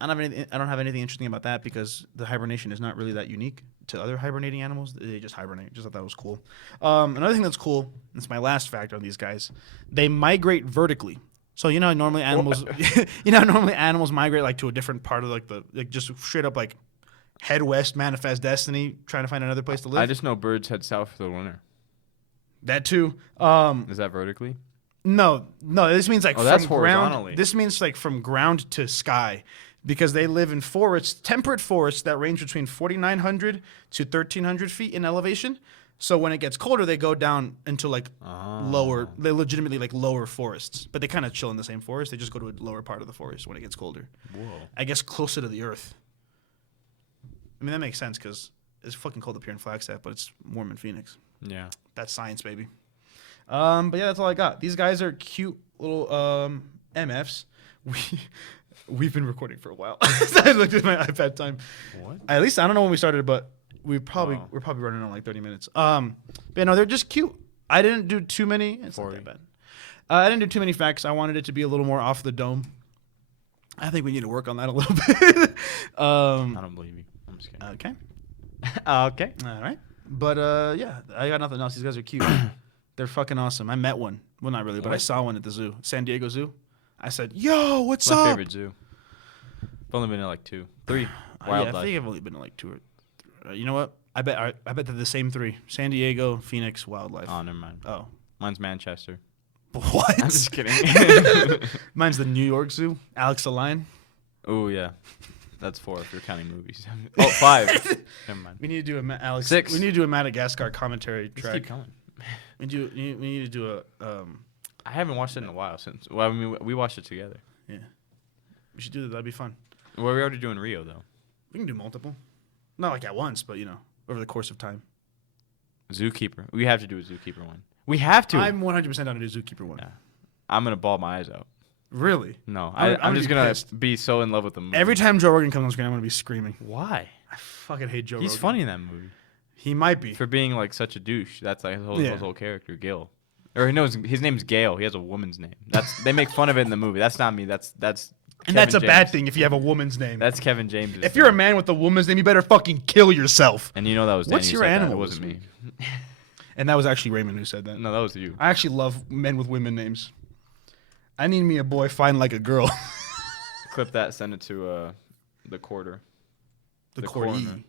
I don't have anything interesting about that because the hibernation is not really that unique to other hibernating animals. They just hibernate. Just thought that was cool. Another thing that's cool, it's my last fact on these guys. They migrate vertically. So you know normally animals animals migrate like to a different part of like just straight up like head west, manifest destiny, trying to find another place to live. I just know birds head south for the winter. That too. Is that vertically? No. This means like that's from ground. horizontally. This means like from ground to sky, because they live in forests, temperate forests that range between 4,900 to 1,300 feet in elevation. So when it gets colder, they go down into like lower. They legitimately like lower forests, but they kind of chill in the same forest. They just go to a lower part of the forest when it gets colder. Whoa. I guess closer to the earth. I mean that makes sense because it's fucking cold up here in Flagstaff, but it's warm in Phoenix. Yeah. That's science, baby. But yeah, that's all I got. These guys are cute little MFs. We've been recording for a while. I looked at my iPad time. What? At least I don't know when we started, but we're probably running on like 30 minutes. But no, they're just cute. I didn't do too many. It's 40. not that bad. I didn't do too many facts. I wanted it to be a little more off the dome. I think we need to work on that a little bit. I don't believe you. I'm just kidding. Okay. Okay. All right. But yeah, I got nothing else. These guys are cute. They're fucking awesome. I met one. Well, not really, but I saw one at the zoo, San Diego Zoo. I said, "Yo, what's up?" My favorite zoo. I've only been to like 2, 3. Wildlife. Yeah, I think I've only been to like 2 or 3. You know what? I bet they're the same 3: San Diego, Phoenix, Wildlife. Oh, never mind. Oh, Mine's Manchester. what? I'm just kidding. Mine's the New York Zoo. Alex the Lion. Oh yeah, that's 4 if you're counting movies. Oh, 5. Never mind. We need to do Alex. 6. We need to do a Madagascar commentary Just track. keep going. We need to do a. I haven't watched it in a while since. Well, I mean, we watched it together. Yeah, we should do that. That'd be fun. Well, we're already doing Rio though. We can do multiple, not like at once, but over the course of time. Zookeeper. We have to do a Zookeeper one. We have to. I'm 100% down to do Zookeeper one. Yeah. I'm gonna bawl my eyes out. Really? No, I'm just be gonna pissed. be so in love with the movie. Every time Joe Rogan comes on screen, I'm gonna be screaming. Why? I fucking hate Joe Rogan. He's funny in that movie. He might be. For being like such a douche. That's like his whole character, Gil. Or no, his name's Gail. He has a woman's name. They make fun of it in the movie. That's not me. That's and Kevin that's a James. Bad thing if you have a woman's name. That's Kevin James. If you're a man with a woman's name, you better fucking kill yourself. And you know that was Danny What's who your said that. animal It wasn't this me. And that was actually Raymon who said that. No, that was you. I actually love men with women names. I need me a boy fine like a girl. Clip that. Send it to the quarter. The coroner. courtee.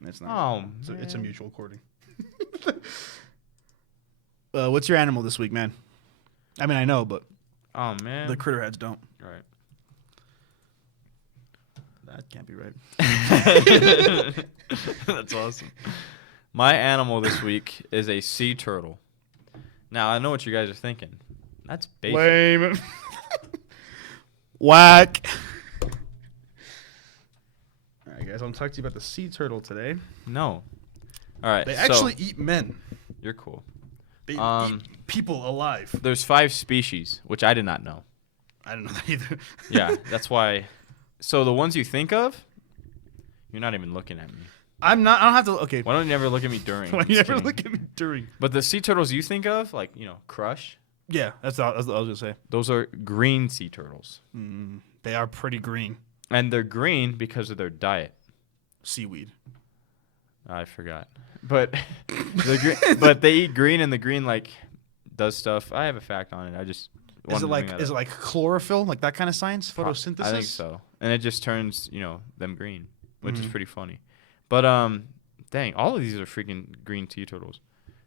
That's not. Oh, it's a mutual courting. What's your animal this week, man? I mean, I know, but oh man, the critter heads don't. Right. That can't be right. That's awesome. My animal this week is a sea turtle. Now I know what you guys are thinking. That's basic. Lame. Whack. All right, guys, I'm talking to you about the sea turtle today. No. All right. They actually eat men. You're cool. They eat people alive. There's 5 species, which I did not know. I didn't know that either. Yeah, that's why. So the ones you think of, you're not even looking at me. I'm not. I don't have to. Okay. Why don't you never look at me during? Why you never look at me during? But the sea turtles you think of, like Crush. Yeah, that's what I was gonna say. Those are green sea turtles, They are pretty green. and they're green because of their diet. Seaweed. I forgot. But but they eat green, and the green like does stuff. I have a fact on it. I just Is wanted it to like bring that up. chlorophyll, like that kind of science, photosynthesis? I think so. And it just turns them green, which is Mhm. pretty funny. But dang, all of these are freaking green sea turtles.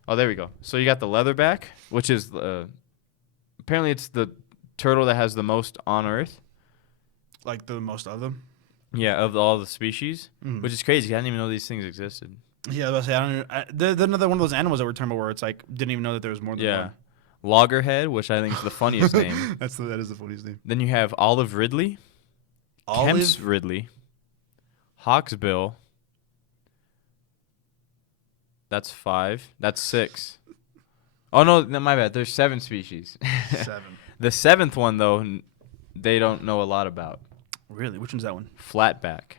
Oh, there we go. So you got the leatherback, which is apparently it's the turtle that has the most on Earth. Like the most of them. Yeah, of all the species, Mhm. which is crazy. I didn't even know these things existed. Yeah, I was about to say, they're another one of those animals that we're talking about where it's like didn't even know that there was more than Yeah. Loggerhead, which I think is the funniest name. one. That is the funniest name. Then you have Olive Ridley, Kemp's Ridley, Hawksbill. That's 5. That's 6. Oh, no, my bad. There's 7 species. 7. The 7th one, though, they don't know a lot about. Really? Which one's that one? Flatback.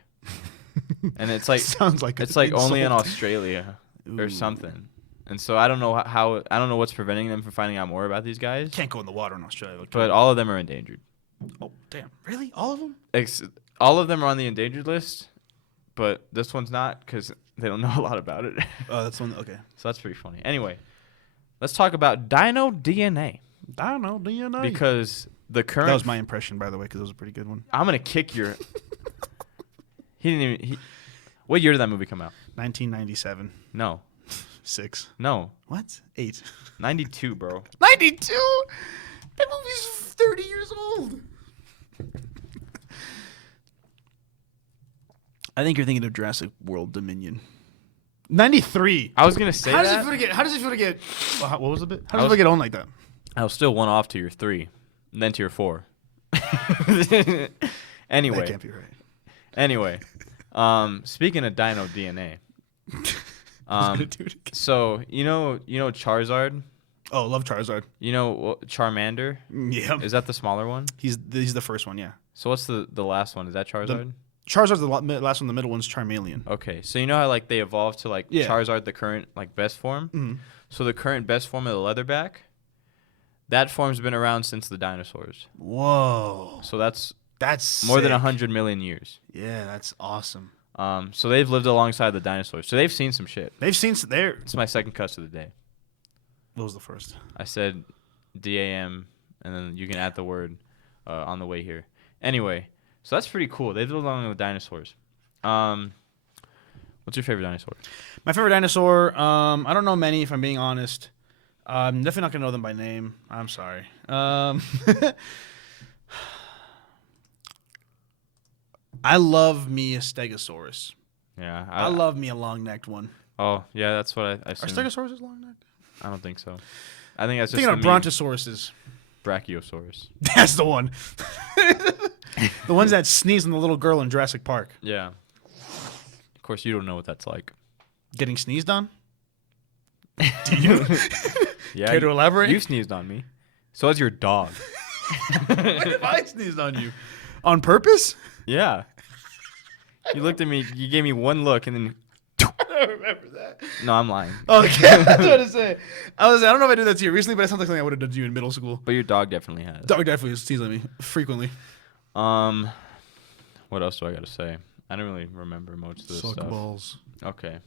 And it's like sounds like it's like only in insult. Australia or Ooh. something. And so I don't know I don't know what's preventing them from finding out more about these guys. Can't go in the water in Australia. But all of them are endangered. Oh, damn. Really? All of them? All of them are on the endangered list, but this one's not because they don't know a lot about it. Oh, that's one. Okay. So that's pretty funny. Anyway, let's talk about dino DNA. Dino DNA. Because the current... That was my impression, by the way, because it was a pretty good one. I'm going to kick your... He didn't even... What year did that movie come out? 1997. No. 6. No. What? 8. 92, bro. 92? That movie's 30 years old. I think you're thinking of Jurassic World Dominion. 93. I was going to say How that. How does it feel to get... What was the bit? How does it feel to get owned like that? I was still 1 off to your 3, and then to your 4. Anyway. That can't be right. Anyway. Speaking of dino DNA. So, you know Charizard? Oh, love Charizard. You know Charmander? Yeah. Is that the smaller one? He's the first one, yeah. So what's the last one? Is that Charizard? Charizard's the last one. The middle one's Charmeleon. Okay. So you know how like they evolved to like Yeah. Charizard, the current like best form? Mm-hmm. So the current best form of the Leatherback, that form's been around since the dinosaurs. Whoa. So that's sick. more than 100 million years. Yeah, that's awesome. So they've lived alongside the dinosaurs. So they've seen some shit. They've seen there. It's my second cuss of the day. What was the first? I said DAM, and then you can add the word on the way here. Anyway, so that's pretty cool. They've lived along with dinosaurs. What's your favorite dinosaur? My favorite dinosaur. I don't know many, if I'm being honest. I'm definitely not gonna know them by name. I'm sorry. I love me a Stegosaurus. Yeah, I love me a long-necked one. Oh, yeah, that's what I Are assumed. Stegosauruses long-necked? I don't think so. I think that's just Thinking of the Brontosauruses. Brachiosaurus. That's the one. The ones that sneeze on the little girl in Jurassic Park. Yeah. Of course, you don't know what that's like. Getting sneezed on? Do you? Yeah. Care to elaborate? You sneezed on me. So has your dog. When have I sneezed on you? On purpose? Yeah. You looked at me. You gave me one look, and then. I don't remember that. No, I'm lying. Okay, that's what I say. I don't know if I did that to you recently, but it sounds like something I would have done to you in middle school. But your dog definitely has. Dog definitely sneezes on me frequently. What else do I got to say? I don't really remember most of this stuff. Balls. Okay.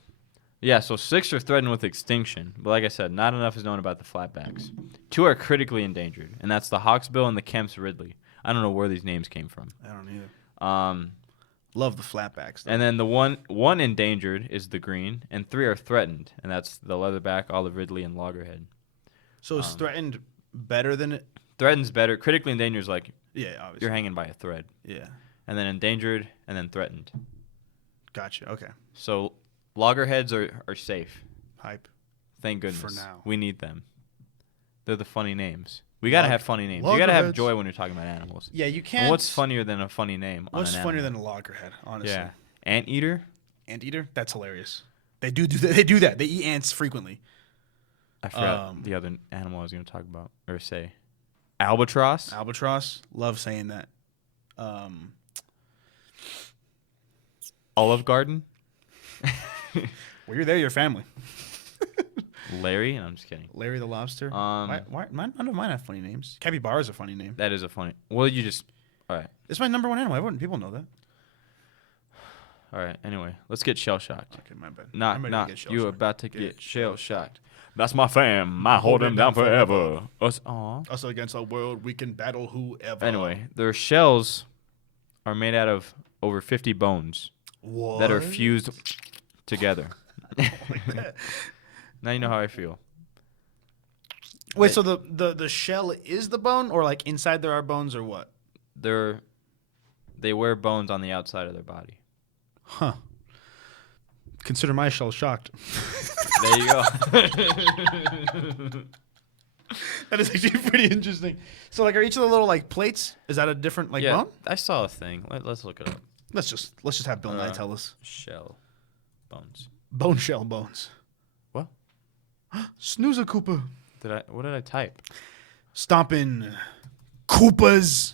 Yeah, so 6 are threatened with extinction. But like I said, not enough is known about the flatbacks. 2 are critically endangered, and that's the Hawksbill and the Kemp's Ridley. I don't know where these names came from. I don't either. Love the flatbacks. Though. And then the one endangered is the green, and 3 are threatened, and that's the Leatherback, Olive Ridley, and Loggerhead. So is threatened better than it? Threatened's better. Critically endangered is like Yeah, obviously. you're hanging by a thread. Yeah. And then endangered, and then threatened. Gotcha. Okay. So loggerheads are safe. Hype. Thank goodness. For now. We need them. They're the funny names. We got to have funny names. You got to have loggerheads. joy when you're talking about animals. Yeah, you And can't. what's funnier than a funny name on What's an funnier animal? than a loggerhead? Honestly. Yeah. Anteater? Anteater? That's hilarious. They do that. They do that. They eat ants frequently. I forgot the other animal I was going to talk about or say. Albatross? Albatross. Love saying that. Olive Garden? Well, you're there. Your family. Larry? No, I'm just kidding. Larry the Lobster. Why none of mine have funny names. Capybara's a funny name. That is a funny. Well, you just. All right. It's my number one animal. People know that. All right. Anyway, let's get shell shocked. Okay, my bad. Not I'm ready not to get you shell-shocked. about to Get get shell shocked. That's my fam. I hold them down forever. Us. Aw. Us against the world, we can battle whoever. Anyway, their shells are made out of over 50 bones What? that are fused together. Like that. Now you know how I feel. Wait, so the shell is the bone, or like inside there are bones, or what? They wear bones on the outside of their body. Huh. Consider my shell shocked. There you go. That is actually pretty interesting. So, like, are each of the little like plates? Is that a different like bone? I saw a thing. Let's look it up. Let's just have Bill Nye tell us. Shell bones. Bone shell bones. What? Snoozer Koopa. What did I type? Stomping Koopas.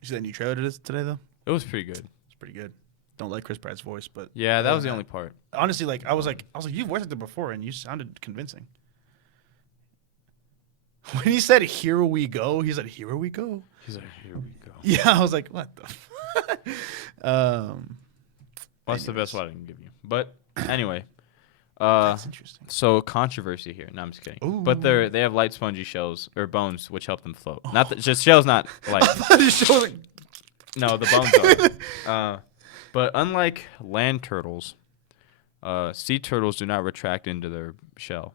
You see that new trailer today though? It was pretty good. It's pretty good. Don't like Chris Pratt's voice, but Yeah, that was the only part. honestly, like I was like, you've voiced acted before, and you sounded convincing. When he said "Here we go," he said "Here we go." He's like, here we go. Yeah, I was like, what the? That's the best one I can give you. But anyway, That's interesting. so controversy here. No, I'm just kidding. Ooh. But they have light spongy shells or bones which help them float. Not just shells, not light. No, the bones are. But unlike land turtles, sea turtles do not retract into their shell.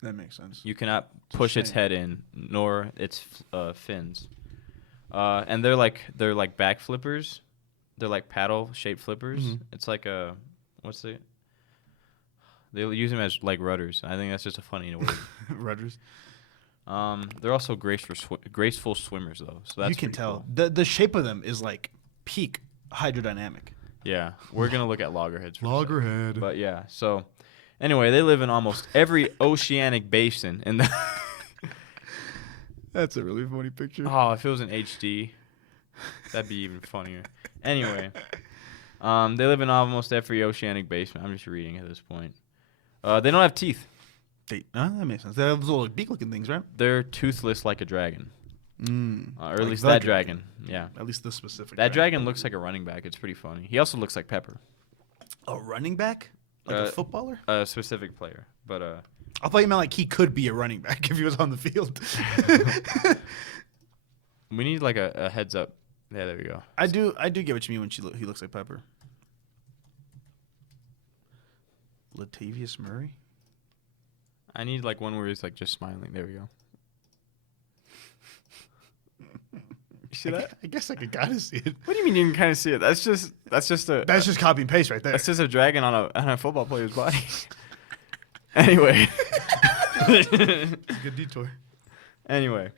That makes sense. You cannot push its head in, nor its fins. And they're like back flippers. They're like paddle shaped flippers. Mhm. It's like they use them as like rudders. I think that's just a funny word. Rudders. They're also graceful swimmers though. So that's You can pretty tell cool. the shape of them is like peak hydrodynamic. Yeah, we're gonna look at loggerheads. Loggerhead. But yeah, so anyway, they live in almost every oceanic basin in the. That's a really funny picture. Oh, if it was in HD, that'd be even funnier. Anyway, they live in almost every oceanic basin. I'm just reading at this point. They don't have teeth. That makes sense. They have those little beak-looking things, right? They're toothless like a dragon. Or at Like least the that dragon. dragon. Yeah. At least this specific. That dragon looks like a running back. It's pretty funny. He also looks like Pepper, A running back? Like a footballer? a specific player. But I thought you meant like he could be a running back if he was on the field. we need like a heads up. Yeah, there we go. I do get what you mean when he looks like Pepper. Latavius Murray? I need like one where he's like just smiling. There we go. You see that? I guess I could kind of see it. What do you mean you can kind of see it? That's just That's just copy and paste right there. That's just a dragon on a football player's body. Anyway. It's a good detour. Anyway.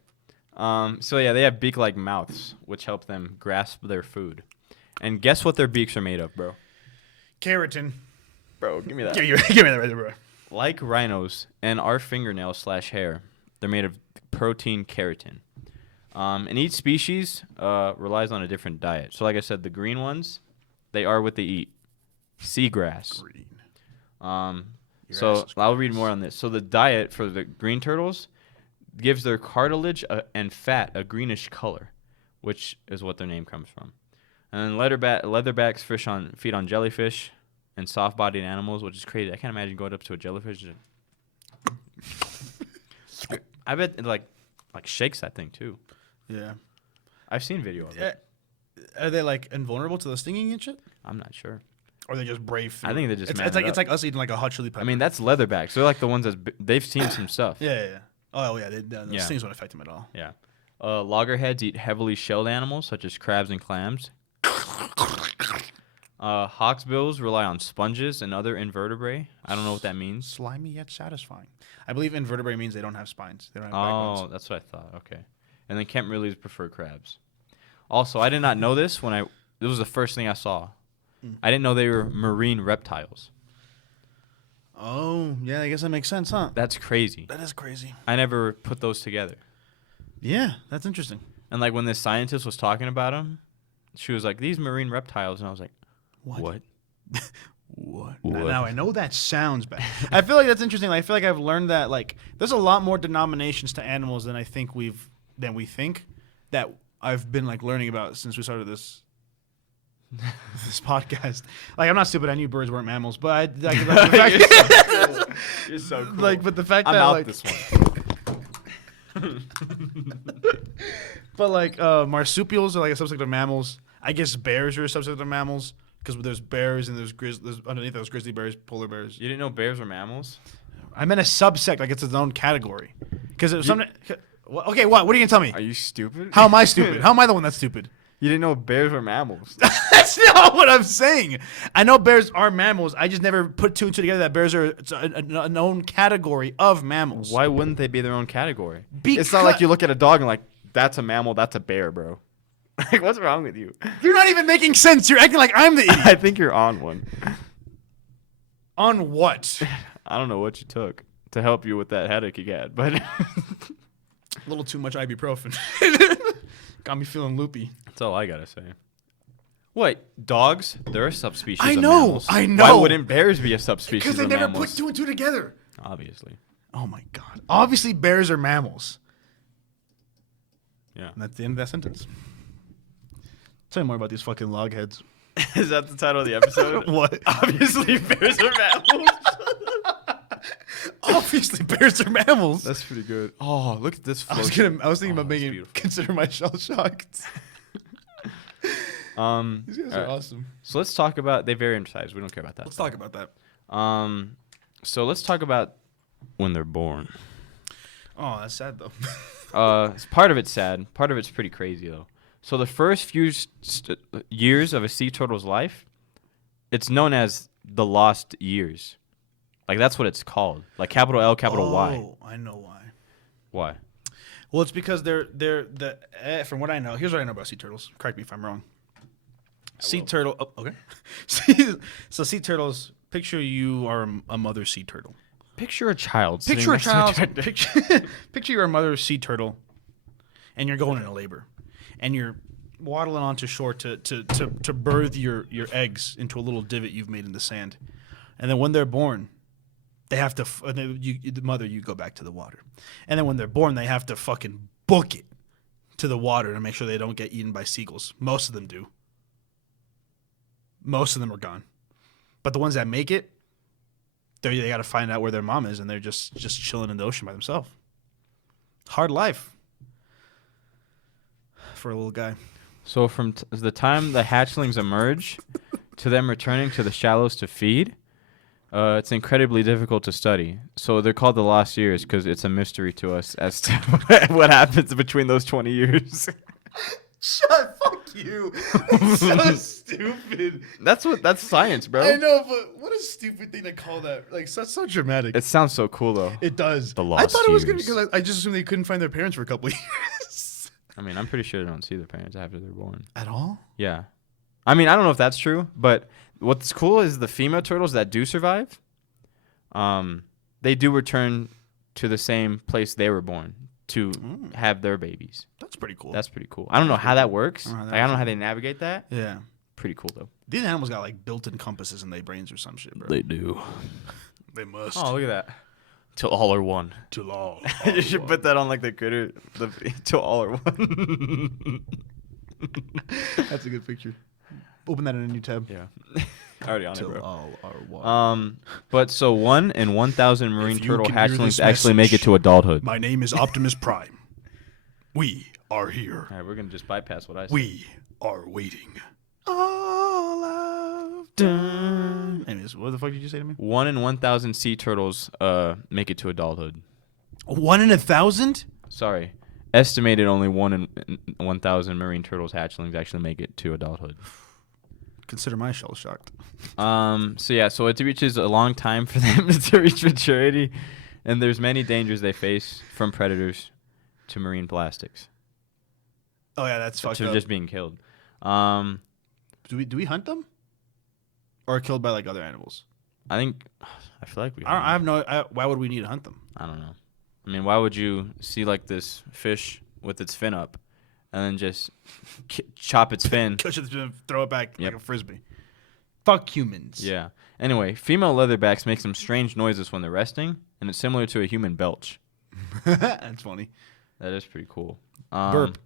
So yeah, they have beak-like mouths, which help them grasp their food. And guess what their beaks are made of, bro? Keratin. Bro, give me that. Give me that right there, bro. Like rhinos and our fingernails/hair, they're made of protein keratin. And each species relies on a different diet. So like I said, the green ones, they are what they eat. Seagrass. Green. So I'll read more on this. So the diet for the green turtles gives their cartilage and fat a greenish color, which is what their name comes from. And leatherbacks feed on jellyfish and soft-bodied animals, which is crazy. I can't imagine going up to a jellyfish. I bet it like shakes that thing too. Yeah. I've seen video of it. Are they like invulnerable to the stinging and shit? I'm not sure. Or are they just brave? I think they just man it's it up. like us eating like a hot chili pepper. I mean, that's leatherbacks. They're like the ones they've seen some stuff. Yeah. Oh yeah, the Yeah. stings won't affect them at all. Yeah. Loggerheads eat heavily shelled animals such as crabs and clams. Hawksbills rely on sponges and other invertebrate. I don't know what that means. Slimy yet satisfying. I believe invertebrate means they don't have spines. They don't have backbones. Oh, that's what I thought. Okay. And then Kemp really prefer crabs. Also, I did not know this when this was the first thing I saw. I didn't know they were marine reptiles. Oh, yeah, I guess that makes sense, huh? That's crazy. That is crazy. I never put those together. Yeah, that's interesting. And like when this scientist was talking about them, she was like, "These marine reptiles," and I was like, "What?" What? What? Now I know that sounds bad. I feel like that's interesting. I feel like I've learned that like there's a lot more denominations to animals than we think that I've been like learning about since we started this this podcast. Like, I'm not stupid. I knew birds weren't mammals, but like, the fact, You're so cool. like, but the fact I'm that out like, this one. but like marsupials are like a subsect of mammals. I guess bears are a subset of mammals because there's bears and there's underneath those grizzly bears, polar bears. You didn't know bears were mammals? I meant a subsect, like it's its own category. Because it's something. Okay, what? What are you gonna tell me? Are you stupid? How am I stupid? How am I the one that's stupid? You didn't know bears were mammals? That's not what I'm saying. I know bears are mammals. I just never put two and two together that bears are a known category of mammals. Why wouldn't they be their own category? Because It's not like you look at a dog and like, that's a mammal, that's a bear, bro. Like, what's wrong with you? You're not even making sense. You're acting like I'm the idiot. I think you're on one. On what? I don't know what you took to help you with that headache you got, but A little too much ibuprofen. Got me feeling loopy. that's all I gotta say. What? Dogs? They're a subspecies I of know, mammals. I know. Why wouldn't bears be a subspecies Because they of never mammals? put two and two together. Obviously. Oh my god. Obviously, bears are mammals. Yeah. And that's the end of that sentence. Tell me more about these fucking logheads. Is that the title of the episode? What? Obviously, bears are mammals. Obviously, bears are mammals. That's pretty good. Oh, look at this. I was thinking Oh, about that's making beautiful. consider my shell shocked. These guys are alright. awesome. So let's talk about. They vary in size. We don't care about that. Let's talk about that. So let's talk about when they're born. Oh, that's sad though. Part of it's sad. Part of it's pretty crazy though. So the first few years of a sea turtle's life, it's known as the lost years. Like that's what it's called. Like capital L, capital Y. Oh, I know why. Why? Well, it's because they're from what I know. Here's what I know about sea turtles. Correct me if I'm wrong. Sea turtle. Oh, okay. So sea turtles. Picture you are a mother sea turtle. Picture a child. Picture a sitting next to child. Picture you're a mother sea turtle, and you're going into labor, and you're waddling onto shore to birth your eggs into a little divot you've made in the sand, and then when they're born, they have to. The mother, you go back to the water, and then when they're born, they have to fucking book it to the water to make sure they don't get eaten by seagulls. Most of them do. Most of them are gone, but the ones that make it, they got to find out where their mom is, and they're just chilling in the ocean by themselves. Hard life for a little guy. So from the time the hatchlings emerge to them returning to the shallows to feed, it's incredibly difficult to study. So they're called the lost years because it's a mystery to us as to what happens between those 20 years. Shut fuck you. It's so stupid. That's science, bro. I know, but what a stupid thing to call that. Like, so dramatic. It sounds so cool though. It does. The I lost thought it was gonna be years. because I just assumed they couldn't find their parents for a couple of years. I mean, I'm pretty sure they don't see their parents after they're born. At all? Yeah. I mean, I don't know if that's true, but what's cool is the female turtles that do survive, they do return to the same place they were born to have their babies. That's pretty cool. That's pretty cool. I don't know how that works. I don't know how that I don't know how they navigate that. yeah. Pretty cool though. These animals got like built-in compasses in their brains or some shit, bro. They do. They must. Oh, look at that. Till all are one. Till all. You should put that on like the critter. Till all are one. That's a good picture. Open that in a new tab. Yeah. Already on it, Till bro. all are one. But so 1 in 1,000 marine If you turtle can hear hatchlings this actually make it message, to adulthood. My name is Optimus Prime. We are here. All right, we're gonna just bypass what I said. We are waiting. All of time. Anyways, what the fuck did you say to me? 1 in 1,000 sea turtles make it to adulthood. 1 in 1,000? Sorry, estimated only 1 in 1,000 marine turtles hatchlings actually make it to adulthood. Consider my shell shocked. So it reaches a long time for them to reach maturity, and there's many dangers they face from predators to marine plastics. Oh yeah, that's fucked To up. just being killed. Do we hunt them? Or killed by like other animals? I feel like we. I have no. Why would we need to hunt them? I don't know. I mean, why would you see like this fish with its fin up, and then just chop its fin? Throw it back Yep. like a frisbee. Fuck humans. Yeah. Anyway, female leatherbacks make some strange noises when they're resting, and it's similar to a human belch. That's funny. That is pretty cool. Burp.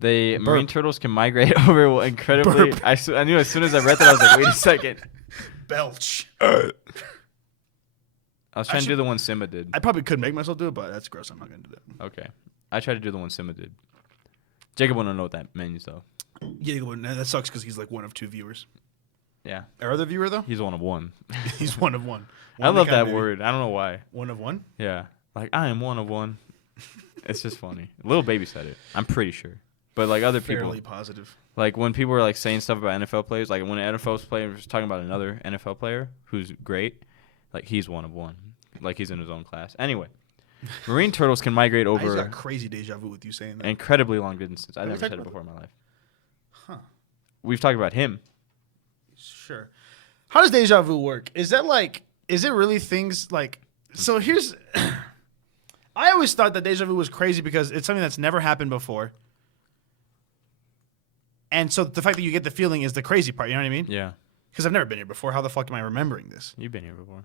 Marine turtles can migrate over incredibly. I knew as soon as I read that, I was like, wait a second. Belch. I was trying to do the one Simba did. I probably could make myself do it, but that's gross. I'm not gonna do that. Okay. I tried to do the one Simba did. Jacob wouldn't know what that means though. Yeah, that sucks because he's like one of 2 viewers. Yeah. Our other viewer though? He's one of one. He's one of one. I love that word. I don't know why. One of one? Yeah. Like, I am one of one. It's just funny. Little Baby said it. I'm pretty sure. But like other people. Fairly positive. Like when people were like saying stuff about NFL players, like when an NFL player was talking about another NFL player who's great, like he's one of one. Like he's in his own class. Anyway, marine turtles can migrate over. I just got crazy deja vu with you saying that. Incredibly long distances. I've never said it before in my life. Huh. We've talked about him. Sure. How does deja vu work? Is that like, is it really things like, so here's, I always thought that deja vu was crazy because it's something that's never happened before. And so the fact that you get the feeling is the crazy part, you know what I mean? Yeah. Because I've never been here before. How the fuck am I remembering this? You've been here before.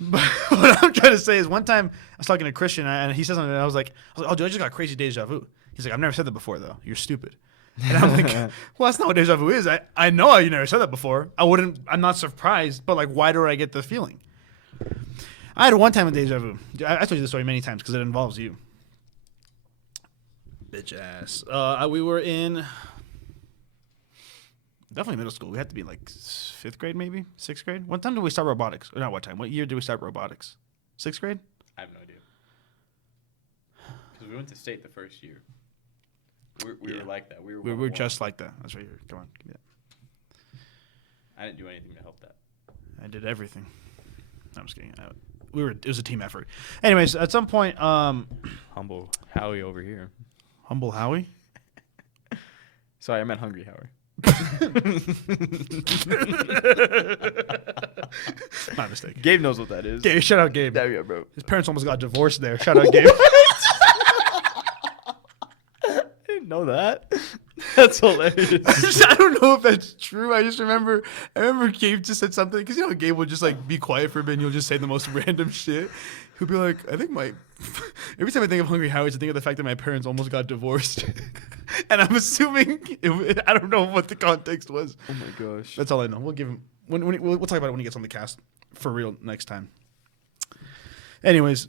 But what I'm trying to say is one time I was talking to Christian and he said something and I was like, oh, dude, I just got crazy deja vu. He's like, I've never said that before, though. You're stupid. And I'm like, well, that's not what deja vu is. I know you never said that before. I'm not surprised, but like, why do I get the feeling? I had one time with deja vu. I told you this story many times because it involves you. Bitch ass. We were in definitely middle school. We had to be like 5th grade, maybe 6th grade. What time did we start robotics? Or not what time? What year did we start robotics? 6th grade? I have no idea. Because we went to state the first year. We were like that. We were just like that. That's right here. Come on. Give me that. I didn't do anything to help that. I did everything. No, I'm just kidding. It was a team effort. Anyways, at some point, Humble Howie over here. Humble Howie? Sorry, I meant Hungry Howie. My mistake. Gabe knows what that is. Gabe, shout out Gabe. Yeah, bro. His parents almost got divorced there. Shout out Gabe. I didn't know that. That's hilarious. I don't know if that's true. I remember Gabe just said something because you know Gabe would just like be quiet for a bit and you'll just say the most random shit. He'll be like, I think every time I think of Hungry Howies, I think of the fact that my parents almost got divorced. And I'm assuming I don't know what the context was. Oh my gosh. That's all I know. We'll give him we'll talk about it when he gets on the cast for real next time. Anyways,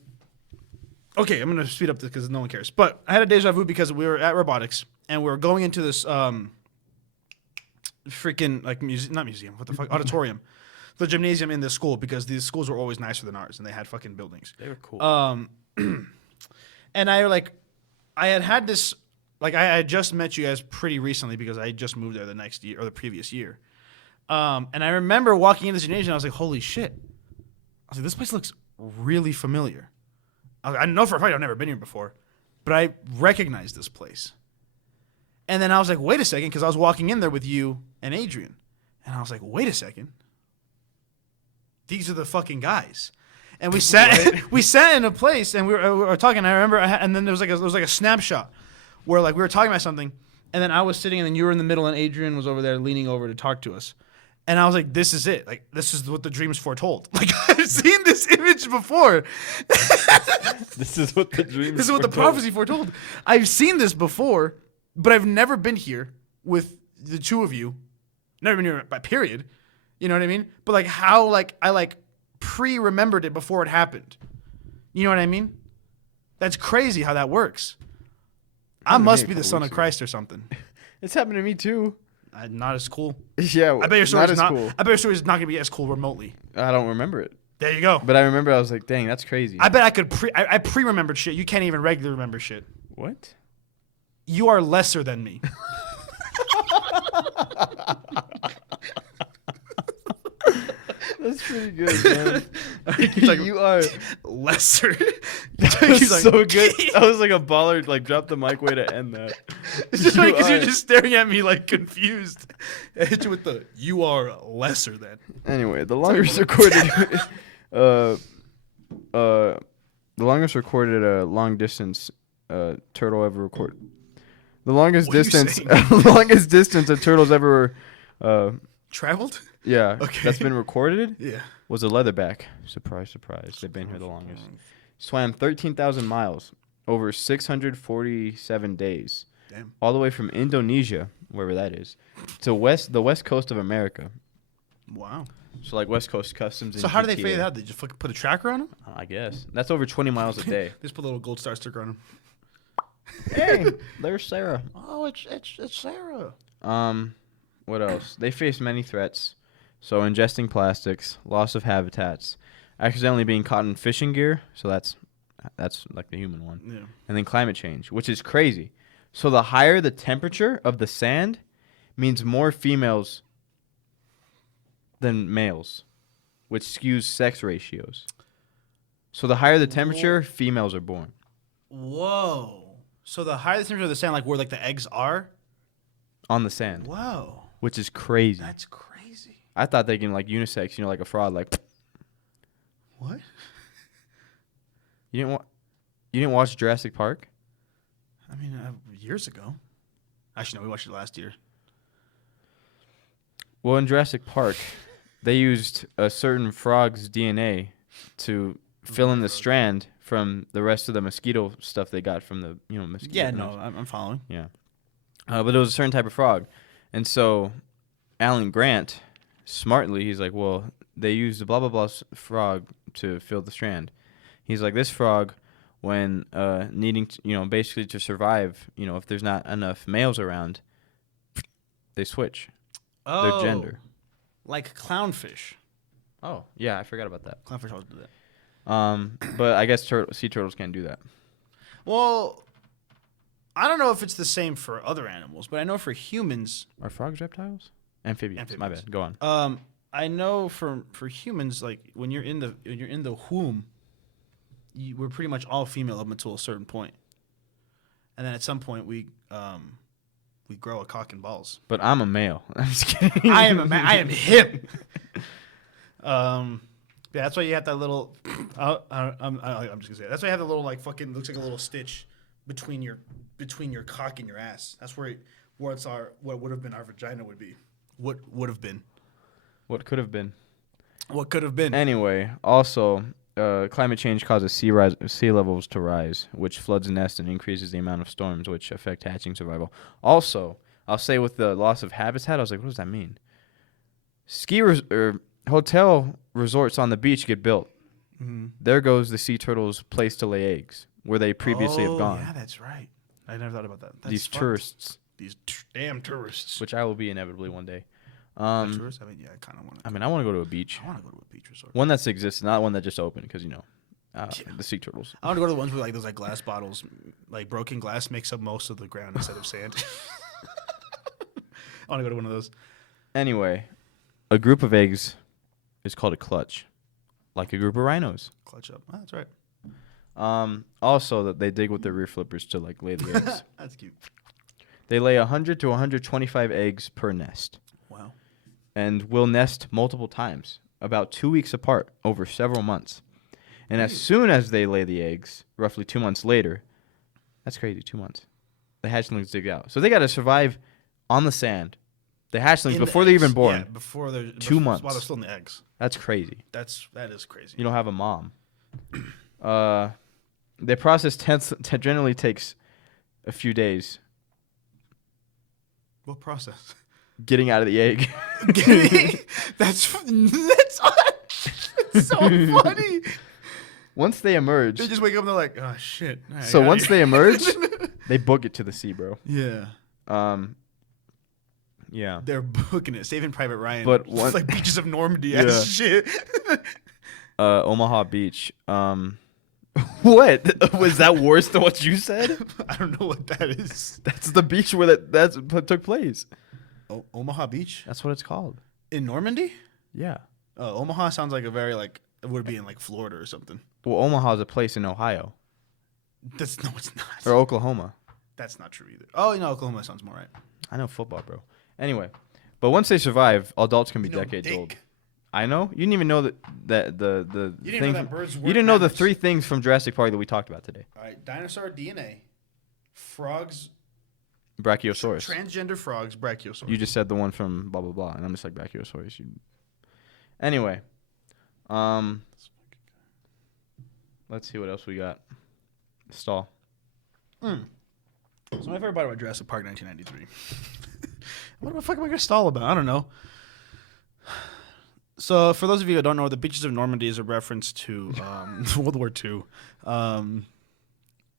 okay, I'm gonna speed up this because no one cares. But I had a deja vu because we were at robotics and we were going into this freaking like not museum, what the fuck, auditorium, the gymnasium in this school because these schools were always nicer than ours and they had fucking buildings. They were cool. And I had this. Like, I had just met you guys pretty recently because I just moved there the next year or the previous year. And I remember walking into the gymnasium and I was like, holy shit. I was like, this place looks really familiar. I know for a fact I've never been here before, but I recognize this place. And then I was like, wait a second, because I was walking in there with you and Adrian. And I was like, wait a second. These are the fucking guys. And we sat in a place and we were talking. I remember, and then there was like a snapshot where like we were talking about something, and then I was sitting, and then you were in the middle, and Adrian was over there leaning over to talk to us. And I was like, this is it. Like, this is what the dreams foretold. Like, I've seen this image before. This is what the dreams This is what the prophecy foretold. I've seen this before, but I've never been here with the two of you. Never been here by period. You know what I mean? But like how like I like pre-remembered it before it happened. You know what I mean? That's crazy how that works. I must be the son of Christ or something. It's happened to me too. Not as cool. Yeah, I bet your story's not cool. I bet your story's not gonna be as cool remotely. I don't remember it. There you go. But I remember I was like, dang, that's crazy. I bet I could I pre-remembered shit. You can't even regularly remember shit. What? You are lesser than me. That's pretty good, man. Like, you are lesser. That's like, so good. I was like a baller. Like, drop the mic way to end that. It's just funny because you're just staring at me like confused. I hit you with the "you are lesser than." Anyway, the longest recorded, the longest recorded long distance turtle ever recorded. The longest distance, longest distance a turtle's ever traveled. Yeah, okay. That's been recorded. Yeah, was a leatherback. Surprise, surprise. They've been here the longest. Swam 13,000 miles. over 647 days. Damn. All the way from Indonesia, wherever that is, to the west coast of America. Wow. So like West Coast Customs. So and how do they GTA. figure that out? They just fucking put a tracker on them? I guess that's over 20 miles a day. They just put a little gold star sticker on them. Hey, there's Sarah. Oh, it's Sarah. What else? They face many threats. So ingesting plastics, loss of habitats, accidentally being caught in fishing gear. So that's like the human one. Yeah. And then climate change, which is crazy. So the higher the temperature of the sand means more females than males, which skews sex ratios. So the higher the temperature, females are born. Whoa. So the higher the temperature of the sand, like where like the eggs are? On the sand. Whoa. Which is crazy. That's crazy. I thought they can like unisex, like a frog, like. What? You didn't watch Jurassic Park? I mean, years ago. Actually, no, we watched it last year. Well, in Jurassic Park, they used a certain frog's DNA to fill in the strand from the rest of the mosquito stuff they got from the mosquito. Yeah, no, I'm following. Yeah. But it was a certain type of frog. And so Alan Grant, smartly, he's like, well, they used the blah, blah, blah frog to fill the strand. He's like, this frog, when needing to, basically to survive, if there's not enough males around, they switch their gender. Like clownfish. Oh, yeah, I forgot about that. Clownfish always do that. But I guess sea turtles can't do that. Well, I don't know if it's the same for other animals, but I know for humans. Are frogs reptiles? Amphibians. My bad. Go on. I know for humans, like when you're in the womb, we're pretty much all female up until a certain point, and then at some point we grow a cock and balls. But I'm a male. I'm just kidding. I am I am him. Yeah, that's why you have that little. I'm just gonna say that's why you have the little like fucking looks like a little stitch between your cock and your ass. That's where what would have been our vagina would be. What would have been. What could have been. What could have been. Anyway, also, climate change causes sea levels to rise, which floods nests and increases the amount of storms, which affect hatching survival. Also, I'll say with the loss of habitat, I was like, what does that mean? Hotel resorts on the beach get built. Mm-hmm. There goes the sea turtles' place to lay eggs, where they previously have gone. Yeah, that's right. I never thought about that. These tourists. These damn tourists. Which I will be inevitably one day. Tourists? I mean, yeah, I kind of want to. I want to go to a beach. I want to go to a beach resort. One that exists, not one that just opened, because the sea turtles. I want to go to the ones where like those like glass bottles, like broken glass makes up most of the ground instead of sand. I want to go to one of those. Anyway, a group of eggs is called a clutch, like a group of rhinos. Clutch up. Oh, that's right. Also, that they dig with their rear flippers to like lay the eggs. That's cute. They lay 100 to 125 eggs per nest. Wow. And will nest multiple times, about 2 weeks apart, over several months. And as soon as they lay the eggs, roughly 2 months later, that's crazy, 2 months, the hatchlings dig out. So they got to survive on the sand. The hatchlings, before they're even born. Yeah, before they're 2 months. While they're still in the eggs. That's crazy. That is crazy. You don't have a mom. The process generally takes a few days. What process? Getting out of the egg. That's so funny. Once they emerge. They just wake up and they're like, oh shit. Right, so once they emerge, they book it to the sea, bro. Yeah. Yeah. They're booking it. Saving Private Ryan. But it's like Beaches of Normandy ass shit. Omaha Beach. What? Was that worse than what you said? I don't know what that is. That's the beach where that took place. Omaha Beach? That's what it's called. In Normandy? Yeah. Omaha sounds like a very like it would be in like Florida or something. Well, Omaha is a place in Ohio. No, it's not. Or Oklahoma. That's not true either. Oh, Oklahoma sounds more right. I know football, bro. Anyway, but once they survive, adults can be decades old. I know. You didn't even know that the you didn't thing. know that birds you didn't know mammals. the 3 things from Jurassic Park that we talked about today. All right, dinosaur DNA, frogs, Brachiosaurus. transgender frogs, Brachiosaurus. You just said the one from blah blah blah, and I'm just like Brachiosaurus. Anyway, let's see what else we got. Stall. So my favorite part about Jurassic Park 1993. What the fuck am I gonna stall about? I don't know. So for those of you who don't know, the beaches of Normandy is a reference to World War II.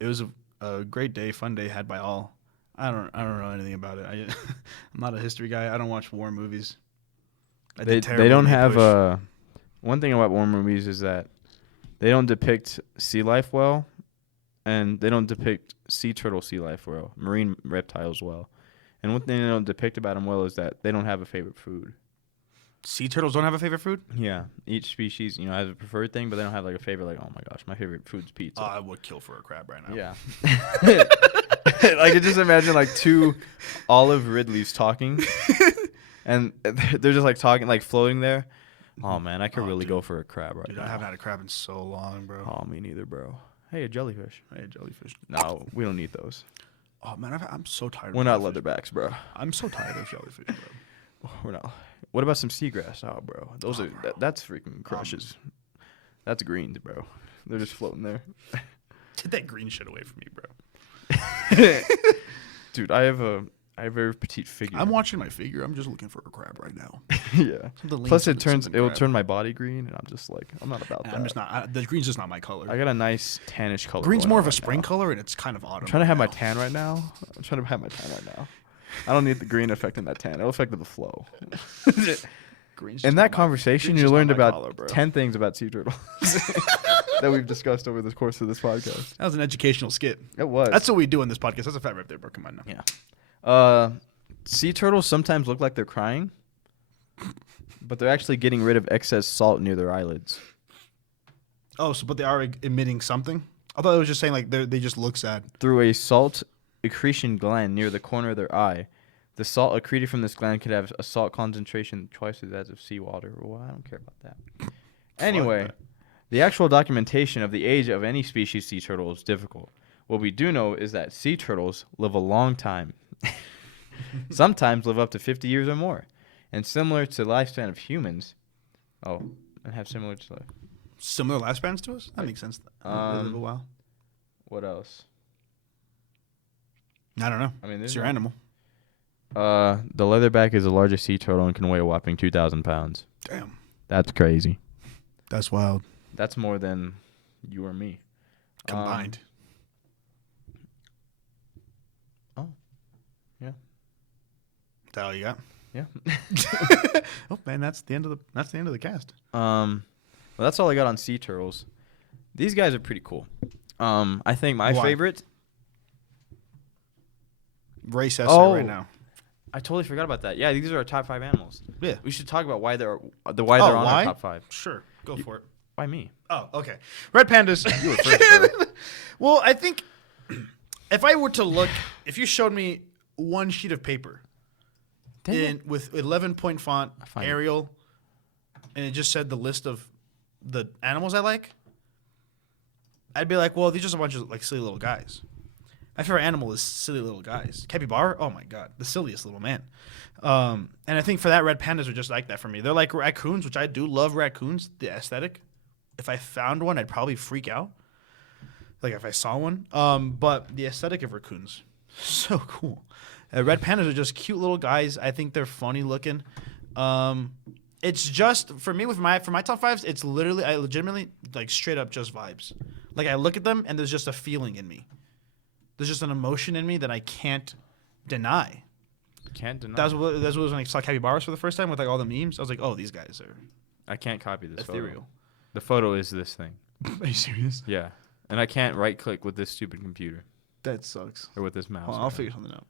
It was a great day, fun day had by all. I don't know anything about it. I'm not a history guy. I don't watch war movies. They don't have one thing about war movies is that they don't depict sea life well, and they don't depict sea life well, marine reptiles well. And one thing they don't depict about them well is that they don't have a favorite food. Sea turtles don't have a favorite food? Yeah, each species, has a preferred thing, but they don't have like a favorite. Like, oh my gosh, my favorite food's pizza. I would kill for a crab right now. Yeah. I could just imagine like two Olive Ridleys talking, and they're just like talking, like floating there. Oh man, I could really go for a crab right now. I haven't had a crab in so long, bro. Oh, me neither, bro. Hey, a jellyfish. Jellyfish. No, we don't need those. Oh man, I'm so tired. We're not leatherbacks, bro. I'm so tired of jellyfish, bro. We're not. What about some seagrass? Oh, bro. Those are that's freaking crushes. That's greens, bro. They're just floating there. Get that green shit away from me, bro. Dude, I have a very petite figure. I'm watching my figure. I'm just looking for a crab right now. Yeah. Plus, it will turn my body green, and I'm just like, I'm not about that. I'm just not. The green's just not my color. I got a nice tannish color. Green's more of a spring color, and it's kind of autumn. I'm trying to have my tan right now. I don't need the green affecting that tan. It'll affect the flow. In that conversation, you learned about 10 things about sea turtles that we've discussed over the course of this podcast. That was an educational skit. It was. That's what we do in this podcast. That's a fat rip there, bro. Come on now. Yeah. Sea turtles sometimes look like they're crying, but they're actually getting rid of excess salt near their eyelids. Oh, but they are emitting something? I thought it was just saying like they just look sad. Through a salt accretion gland near the corner of their eye. The salt accreted from this gland could have a salt concentration twice as that of seawater. Well, I don't care about that. Anyway, the actual documentation of the age of any species sea turtle is difficult. What we do know is that sea turtles live a long time. Sometimes live up to 50 years or more. And similar to the lifespan of humans. Oh, and have similar lifespans to us? That makes sense. They live a while. What else? I don't know. I mean, it's your animal. The leatherback is the largest sea turtle and can weigh a whopping 2,000 pounds. Damn. That's crazy. That's wild. That's more than you or me. Combined. Oh. Yeah. Is that all you got? Yeah. Oh man, that's the end of the cast. Well, that's all I got on sea turtles. These guys are pretty cool. I think my favorite race essay right now. I totally forgot about that. Yeah, these are our top 5 animals. Yeah. We should talk about why they're on our top 5. Sure. Go for it. Why me? Oh, okay. Red pandas. You were first, bro. Well, I think if I were to look, if you showed me one sheet of paper with 11-point font, Arial, and it just said the list of the animals I like, I'd be like, well, these are just a bunch of like silly little guys. My favorite animal is silly little guys. Capybara, oh my god, the silliest little man. And I think for that, red pandas are just like that for me. They're like raccoons, which I do love raccoons, the aesthetic. If I found one, I'd probably freak out. Like if I saw one. But the aesthetic of raccoons, so cool. Red pandas are just cute little guys. I think they're funny looking. It's just for me for my top 5s. It's literally I legitimately like straight up just vibes. Like I look at them and there's just a feeling in me. There's just an emotion in me that I can't deny. Can't deny. That's what it was when I saw capybaras for the first time with like all the memes. I was like, oh, these guys are. I can't copy this ethereal. Photo. The photo is this thing. Are you serious? Yeah, and I can't right click with this stupid computer. That sucks. Or with this mouse. Well, I'll figure something out.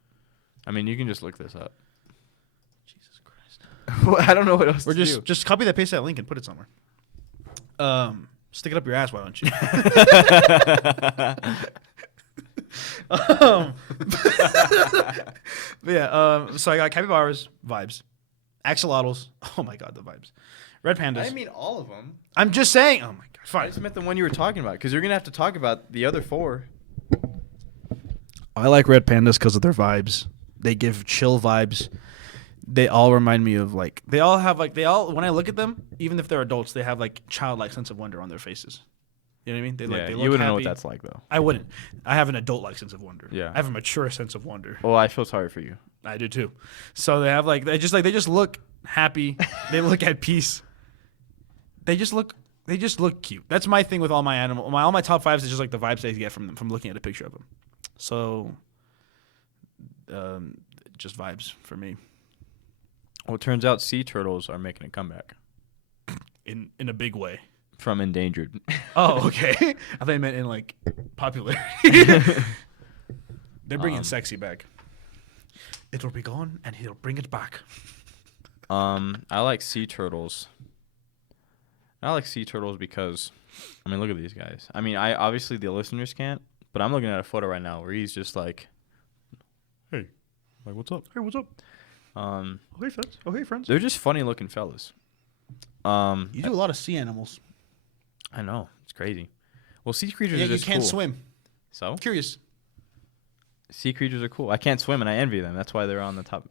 I mean, you can just look this up. Jesus Christ. Well, I don't know what else. Or just copy that, paste that link, and put it somewhere. Stick it up your ass. Why don't you? So I got capybaras, vibes. Axolotls, oh my god, the vibes. Red pandas. I mean all of them. I'm just saying. Oh my god, fine. I just meant the one you were talking about because you're gonna have to talk about the other 4. I like red pandas because of their vibes. They give chill vibes. They all remind me of like when I look at them, even if they're adults, they have like childlike sense of wonder on their faces. You know what I mean? They Yeah, they you look wouldn't know what happy. that's like though. I wouldn't. I have an adult-like sense of wonder. Yeah. I have a mature sense of wonder. Well, I feel sorry for you. I do too. So they have they just look happy. They look at peace. They just look cute. That's my thing with all my all my top 5s is just like the vibes I get from them from looking at a picture of them. So just vibes for me. Well, it turns out sea turtles are making a comeback In a big way. from endangered. Oh, okay. I thought you meant in like popularity. They're bringing sexy back. It'll be gone, and he'll bring it back. I like sea turtles. I like sea turtles because, I mean, look at these guys. I mean, I obviously the listeners can't, but I'm looking at a photo right now where he's just like, hey, like, what's up? Hey, what's up? Oh, hey, friends. Oh, hey, friends. They're just funny looking fellas. You do a lot of sea animals. I know, it's crazy. Well, sea creatures Yeah, are you just can't cool. swim. So I'm curious. sea creatures are cool. I can't swim and I envy them. That's why they're on the top.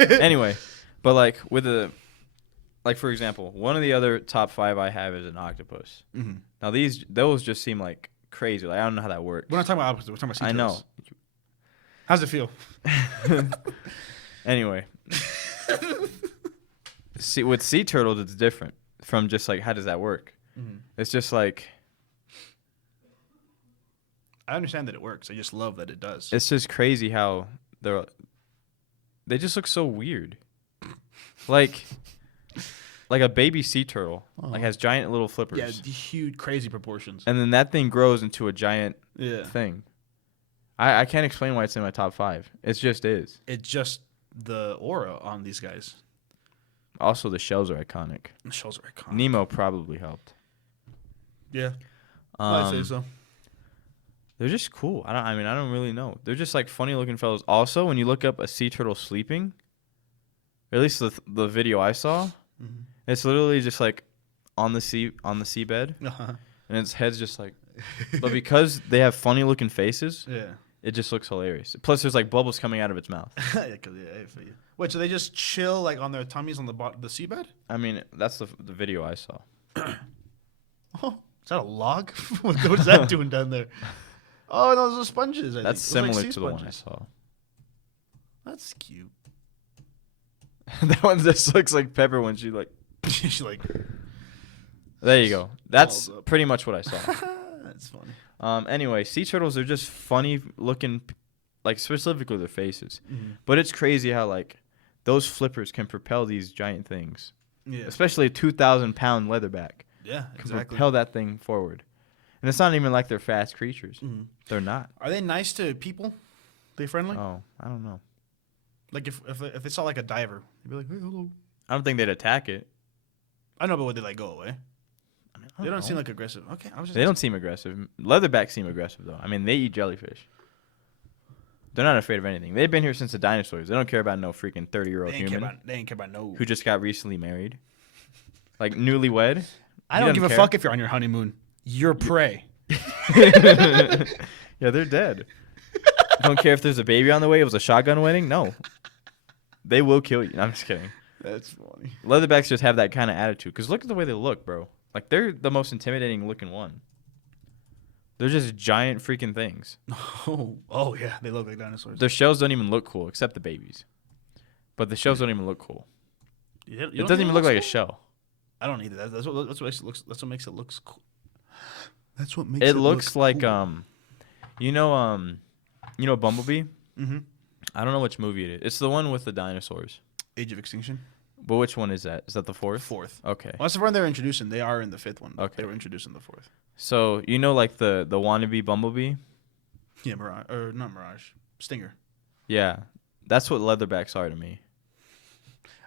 Anyway, but like like for example, one of the other top 5 I have is an octopus. Mm-hmm. Now those just seem like crazy. Like I don't know how that works. We're not talking about opposites. We're talking about sea I know. turtles. How's it feel? Anyway, with sea turtles, it's different from just like how does that work? Mm-hmm. It's just like I understand that it works. I just love that it does. it's just crazy how they just look so weird. Like a baby sea turtle like has giant little flippers. Yeah, huge, crazy proportions. And then that thing grows into a giant Yeah. thing. I can't explain why it's in my top 5. It just is. It's just the aura on these guys. Also, the shells are iconic. The shells are iconic. Nemo probably helped. Yeah, I'd say Um, so. They're just cool. I don't really know. They're just like funny looking fellows. Also, when you look up a sea turtle sleeping, or at least the video I saw, Mm-hmm. it's literally just like on the seabed, Uh-huh. and its head's just like. But because they have funny looking faces, Yeah. it just looks hilarious. Plus, there's like bubbles coming out of its mouth. Yeah, I feel you. Wait, so they just chill like on their tummies on the seabed? I mean, that's the video I saw. Oh, is that a log? What is that doing down there? Oh, no, those are sponges. That's similar to the one I saw. That's cute. That one just looks like Pepper when she like. She's like, There you go. That's Balls up. pretty much what I saw. that's funny. Anyway, sea turtles are just funny looking, like specifically their faces. Mm-hmm. But it's crazy how like those flippers can propel these giant things, Yeah. especially a 2,000-pound leatherback Yeah, can exactly. propel that thing forward. And it's not even like they're fast creatures. Mm-hmm. They're not. Are they nice to people? They friendly? Oh, I don't know. Like if they saw like a diver, they'd be like, hey, hello. I don't think they'd attack it. I know, but would they like go away? I mean, They don't seem know. like aggressive. Okay, I was just. They don't seem aggressive. Leatherbacks seem aggressive though. I mean, they eat jellyfish. They're not afraid of anything. They've been here since the dinosaurs. They don't care about no freaking 30-year-old They ain't care human about. They ain't care about no. who just got recently married, like newlywed. I He don't doesn't give a care. fuck if you're on your honeymoon. You're prey. Yeah, they're dead. Don't care if there's a baby on the way. It was a shotgun wedding. No, they will kill you. I'm just kidding. That's funny. Leatherbacks just have that kind of attitude. Cause look at the way they look, bro. Like they're the most intimidating looking one. They're just giant freaking things. Oh yeah, they look like dinosaurs. Their shells don't even look cool, except the babies. But the shells don't even look cool. You It don't doesn't think even look like a cool? shell. I don't either. That's what makes it looks. That's what makes it looks cool. That's what makes It looks look like cool. you know Bumblebee. Mm-hmm. I don't know which movie it is. It's the one with the dinosaurs. Age of Extinction. But which one is that? Is that the fourth? Fourth. Okay. Well, that's the one they're introducing. They are in the fifth one. Okay. They were introducing the fourth. So you know, like the wannabe Bumblebee. Yeah, Mirage or not Mirage. Stinger. Yeah, that's what leatherbacks are to me.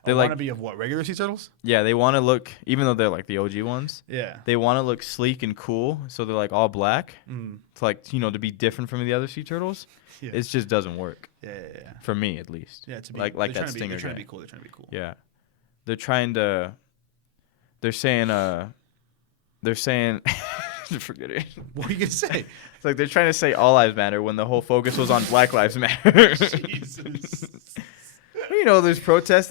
They They like, want to be of what? Regular sea turtles? yeah, they want to look, even though they're like the OG ones, Yeah. they want to look sleek and cool. So they're like all black. Mm. It's like to be different from the other sea turtles. Yeah. It just doesn't work Yeah. for me, at least. Yeah. To be like they're that trying to be- Stinger They're trying to guy. be cool. They're trying to be cool. Yeah, they're trying to. They're saying forget it. What are you gonna say? It's like they're trying to say all lives matter when the whole focus was on Black Lives Matter. Jesus. you know there's protests,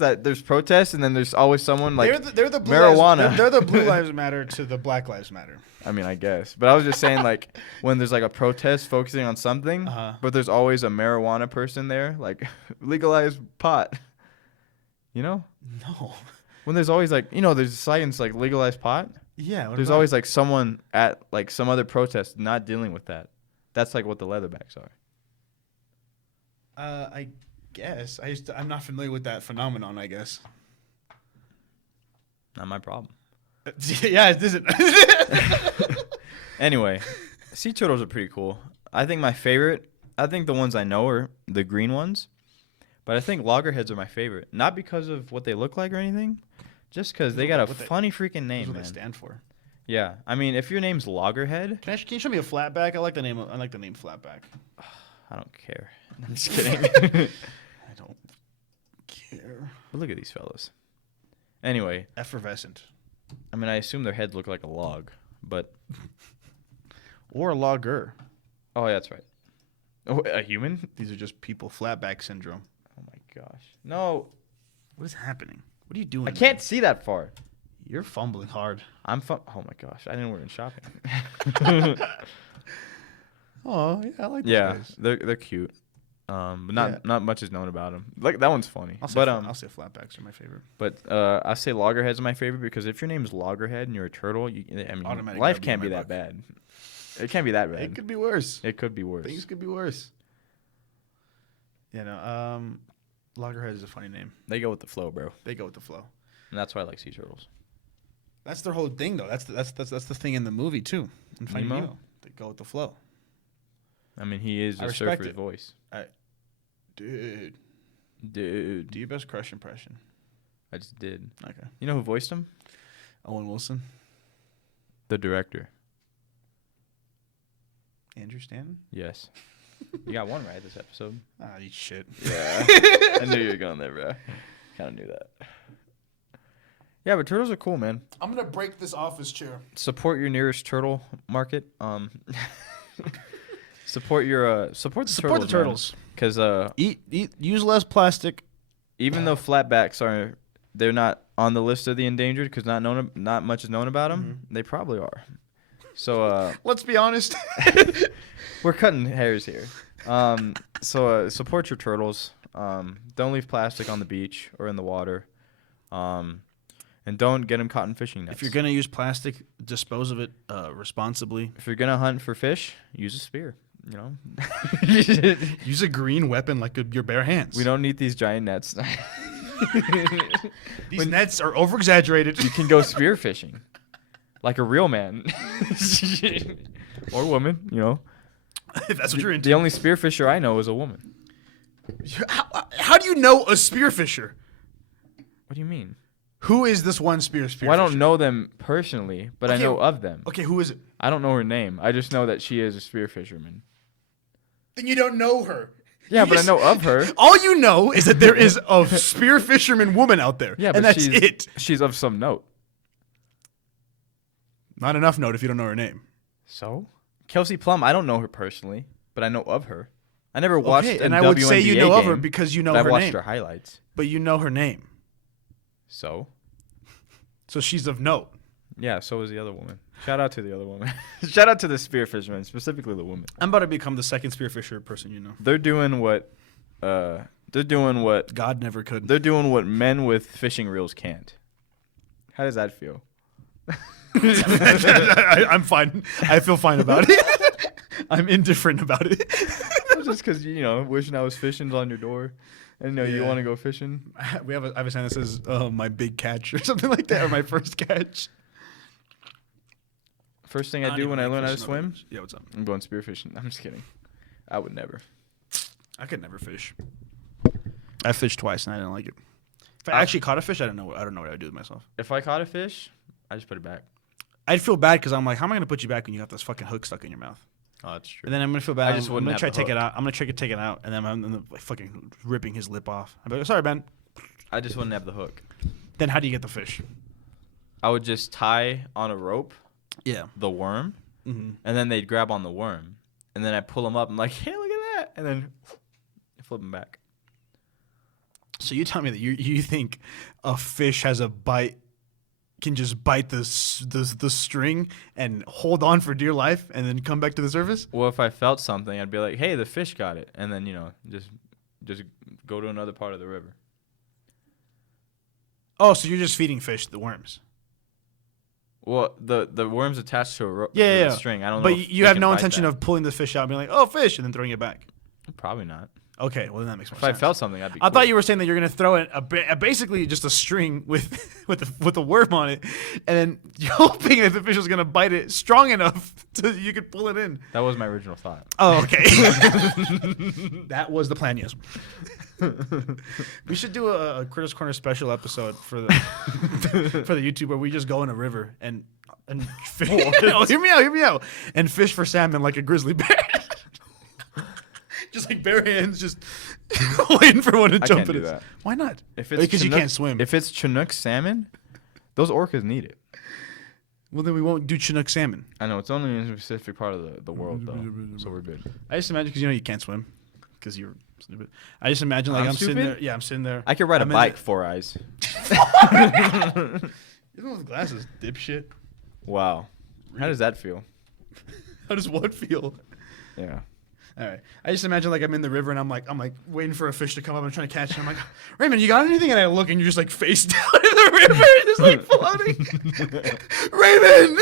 and then there's always someone like they're the blue marijuana. Lives, they're the Blue Lives Matter to the Black Lives Matter. I mean, I guess. But I was just saying, like, when there's, like, a protest focusing on something, but there's always a marijuana person there, like, legalize pot. You know? No. When there's always, like, you know, there's signs, like, legalize pot. Yeah. There's always, like, someone at, like, some other protest not dealing with that. That's, like, what the leatherbacks are. I guess. I'm not familiar with that phenomenon, I guess. Not my problem. Yeah, it isn't. Anyway, sea turtles are pretty cool. I think the ones I know are the green ones. But I think loggerheads are my favorite. Not because of what they look like or anything. Just because they got a funny freaking name, That's what man. they stand for. Yeah. I mean, if your name's Loggerhead. Can you show me a flatback? I like the name flatback. I don't care. I'm just kidding. I don't care. But look at these fellas. Anyway. Effervescent. I mean, I assume their heads look like a log, but... Or a logger. Oh, yeah, that's right. Oh, a human? These are just people. Flatback syndrome. Oh, my gosh. No. What is happening? What are you doing? I can't see that far. You're fumbling hard. Oh, my gosh. I didn't know we were in shopping. Oh, yeah, I like those Yeah, guys. they're cute. But not much is known about them. Like, that one's funny. I'll say flatbacks are my favorite. But I say loggerheads are my favorite because if your name's Loggerhead and you're a turtle, life can't be that bad. It can't be that bad. It could be worse. It could be worse. Things could be worse. You know, Loggerhead is a funny name. They go with the flow, bro. They go with the flow. And that's why I like sea turtles. That's their whole thing, though. That's the thing in the movie too. In Finding Nemo, they go with the flow. I mean, he is a surfer's voice. Dude. Do your best Crush impression. I just did. Okay. You know who voiced him? Owen Wilson. The director. Andrew Stanton. Yes. You got one right this episode. Ah, eat shit. Yeah. I knew you were going there, bro. Kind of knew that. Yeah, but turtles are cool, man. I'm gonna break this office chair. Support your nearest turtle market. Support the turtles. Because use less plastic. even though flatbacks they're not on the list of the endangered because not much is known about them, they probably are. So let's be honest. we're cutting hairs here. So support your turtles. Don't leave plastic on the beach or in the water. And don't get them caught in fishing nets. If you're gonna use plastic, dispose of it responsibly. If you're gonna hunt for fish, use a spear. You know, Use a green weapon like your bare hands. we don't need these giant nets. These nets are over exaggerated. You can go spear fishing, like a real man or woman. You know, If that's what you're into. the only spearfisher I know is a woman. How do you know a spearfisher? What do you mean? Who is this one spearfisher? Well, I don't know them personally, but I Okay, know of them. Okay, who is it? I don't know her name. I just know that she is a spearfisherman. Then you don't know her. Yeah, You but I just- know of her. All you know is that there is a spearfisherman woman out there. Yeah, and but that's it. She's of some note. Not enough note if you don't know her name. So? Kelsey Plum, I don't know her personally, but I know of her. I never watched Okay, an and I would say you WNBA know of her game, because you know but I've her watched name. her highlights. But you know her name. So? So she's of note. Yeah, so is the other woman. Shout out to the other woman. Shout out to the spearfisherman, specifically the woman. I'm about to become the second spearfisher person you know. They're doing what God never could. they're doing what men with fishing reels can't. How does that feel? I'm fine. I feel fine about it. I'm indifferent about it. Just because, wishing I was fishing on your door. And you Yeah. want to go fishing. I have a sign that says my big catch or something like that, or my first catch. First thing I do don't when even I like learn how to fishing swim, otherwise. Yeah, what's up? I'm going spearfishing. I'm just kidding. I would never. I could never fish. I fished twice and I didn't like it. If I actually caught a fish, I don't know what I would do with myself. If I caught a fish, I just put it back. I'd feel bad because I'm like, how am I gonna put you back when you got this fucking hook stuck in your mouth? Oh, that's true. And then I'm gonna feel bad. I just I'm wouldn't gonna have try to the take it hook. out. I'm gonna try to take it out, and then I'm like, fucking ripping his lip off. I'm like, sorry, Ben. I just wouldn't have the hook. Then how do you get the fish? I would just tie on a rope Yeah. the worm, Mm-hmm. and then they'd grab on the worm. And then I pull them up. I'm like, hey, look at that. And then flip them back. So you tell me that you think a fish has a bite, can just bite the string and hold on for dear life and then come back to the surface? Well, if I felt something, I'd be like, "Hey, the fish got it," and then just go to another part of the river. Oh, so you're just feeding fish the worms? Well, the worm's attached to a rope, Yeah. string. I don't know. But if you they have can no bite intention that. of pulling the fish out and being like, "Oh, fish," and then throwing it back. Probably not. Okay, well then that makes more If sense. I felt something, I'd be. I cool. thought you were saying that you're gonna throw it basically just a string with a worm on it, and then you're hoping that the fish was gonna bite it strong enough so you could pull it in. That was my original thought. Oh, okay. That was the plan. Yes. We should do a Critters Corner special episode for the for the YouTube where we just go in a river and fish. Oh, hear me out, and fish for salmon like a grizzly bear. Just like bare hands, just waiting for one to I jump can't in do it. that. Why not? If it's Because you Chinook- can't swim. If it's Chinook salmon, those orcas need it. Well, then we won't do Chinook salmon. I know it's only in a specific part of the world though, so we're good. I just imagine because you can't swim because you're stupid. I just imagine like I'm I'm sitting stupid? there. Yeah, I'm sitting there. I could ride I'm a in bike, the- 4 eyes. Even with glasses, dipshit. Wow, how does that feel? How does what feel? Yeah. All right. I just imagine like I'm in the river and I'm like waiting for a fish to come up and trying to catch it. I'm like, Raymond, you got anything? And I look and you're just like face down in the river, just like floating. Raymond.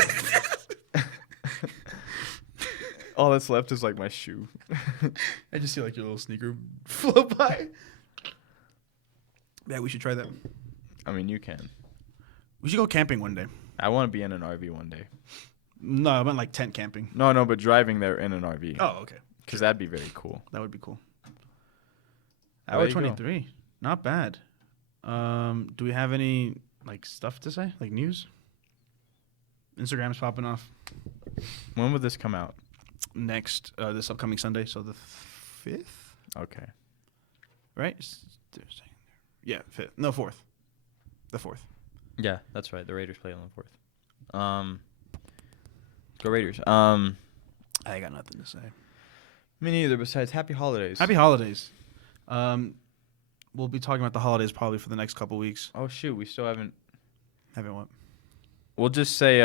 All that's left is like my shoe. I just see like your little sneaker float by. Yeah, we should try that. I mean, you can. We should go camping one day. I want to be in an RV one day. No, I meant like tent camping. No, but driving there in an RV. Oh, okay. Because that'd be very cool. That would be cool. There Hour you go. 23. Not bad. Do we have any like stuff to say? Like news? Instagram's popping off When would this come out? next this upcoming Sunday, so the 5th, Okay. right? Thursday. Yeah, 5th. No, 4th. The 4th. Yeah, that's right. The Raiders play on the 4th. Go Raiders. I got nothing to say. Me neither. Besides, happy holidays. Happy holidays. We'll be talking about the holidays probably for the next couple weeks. Oh shoot, we still haven't. Haven't what? We'll just say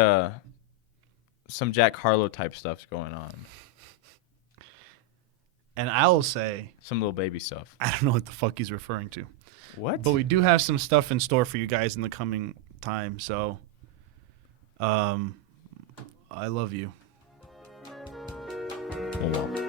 some Jack Harlow type stuff's going on. And I'll say Some little baby stuff. I don't know what the fuck he's referring to. What? But we do have some stuff in store for you guys in the coming time. So, I love you. Oh, well.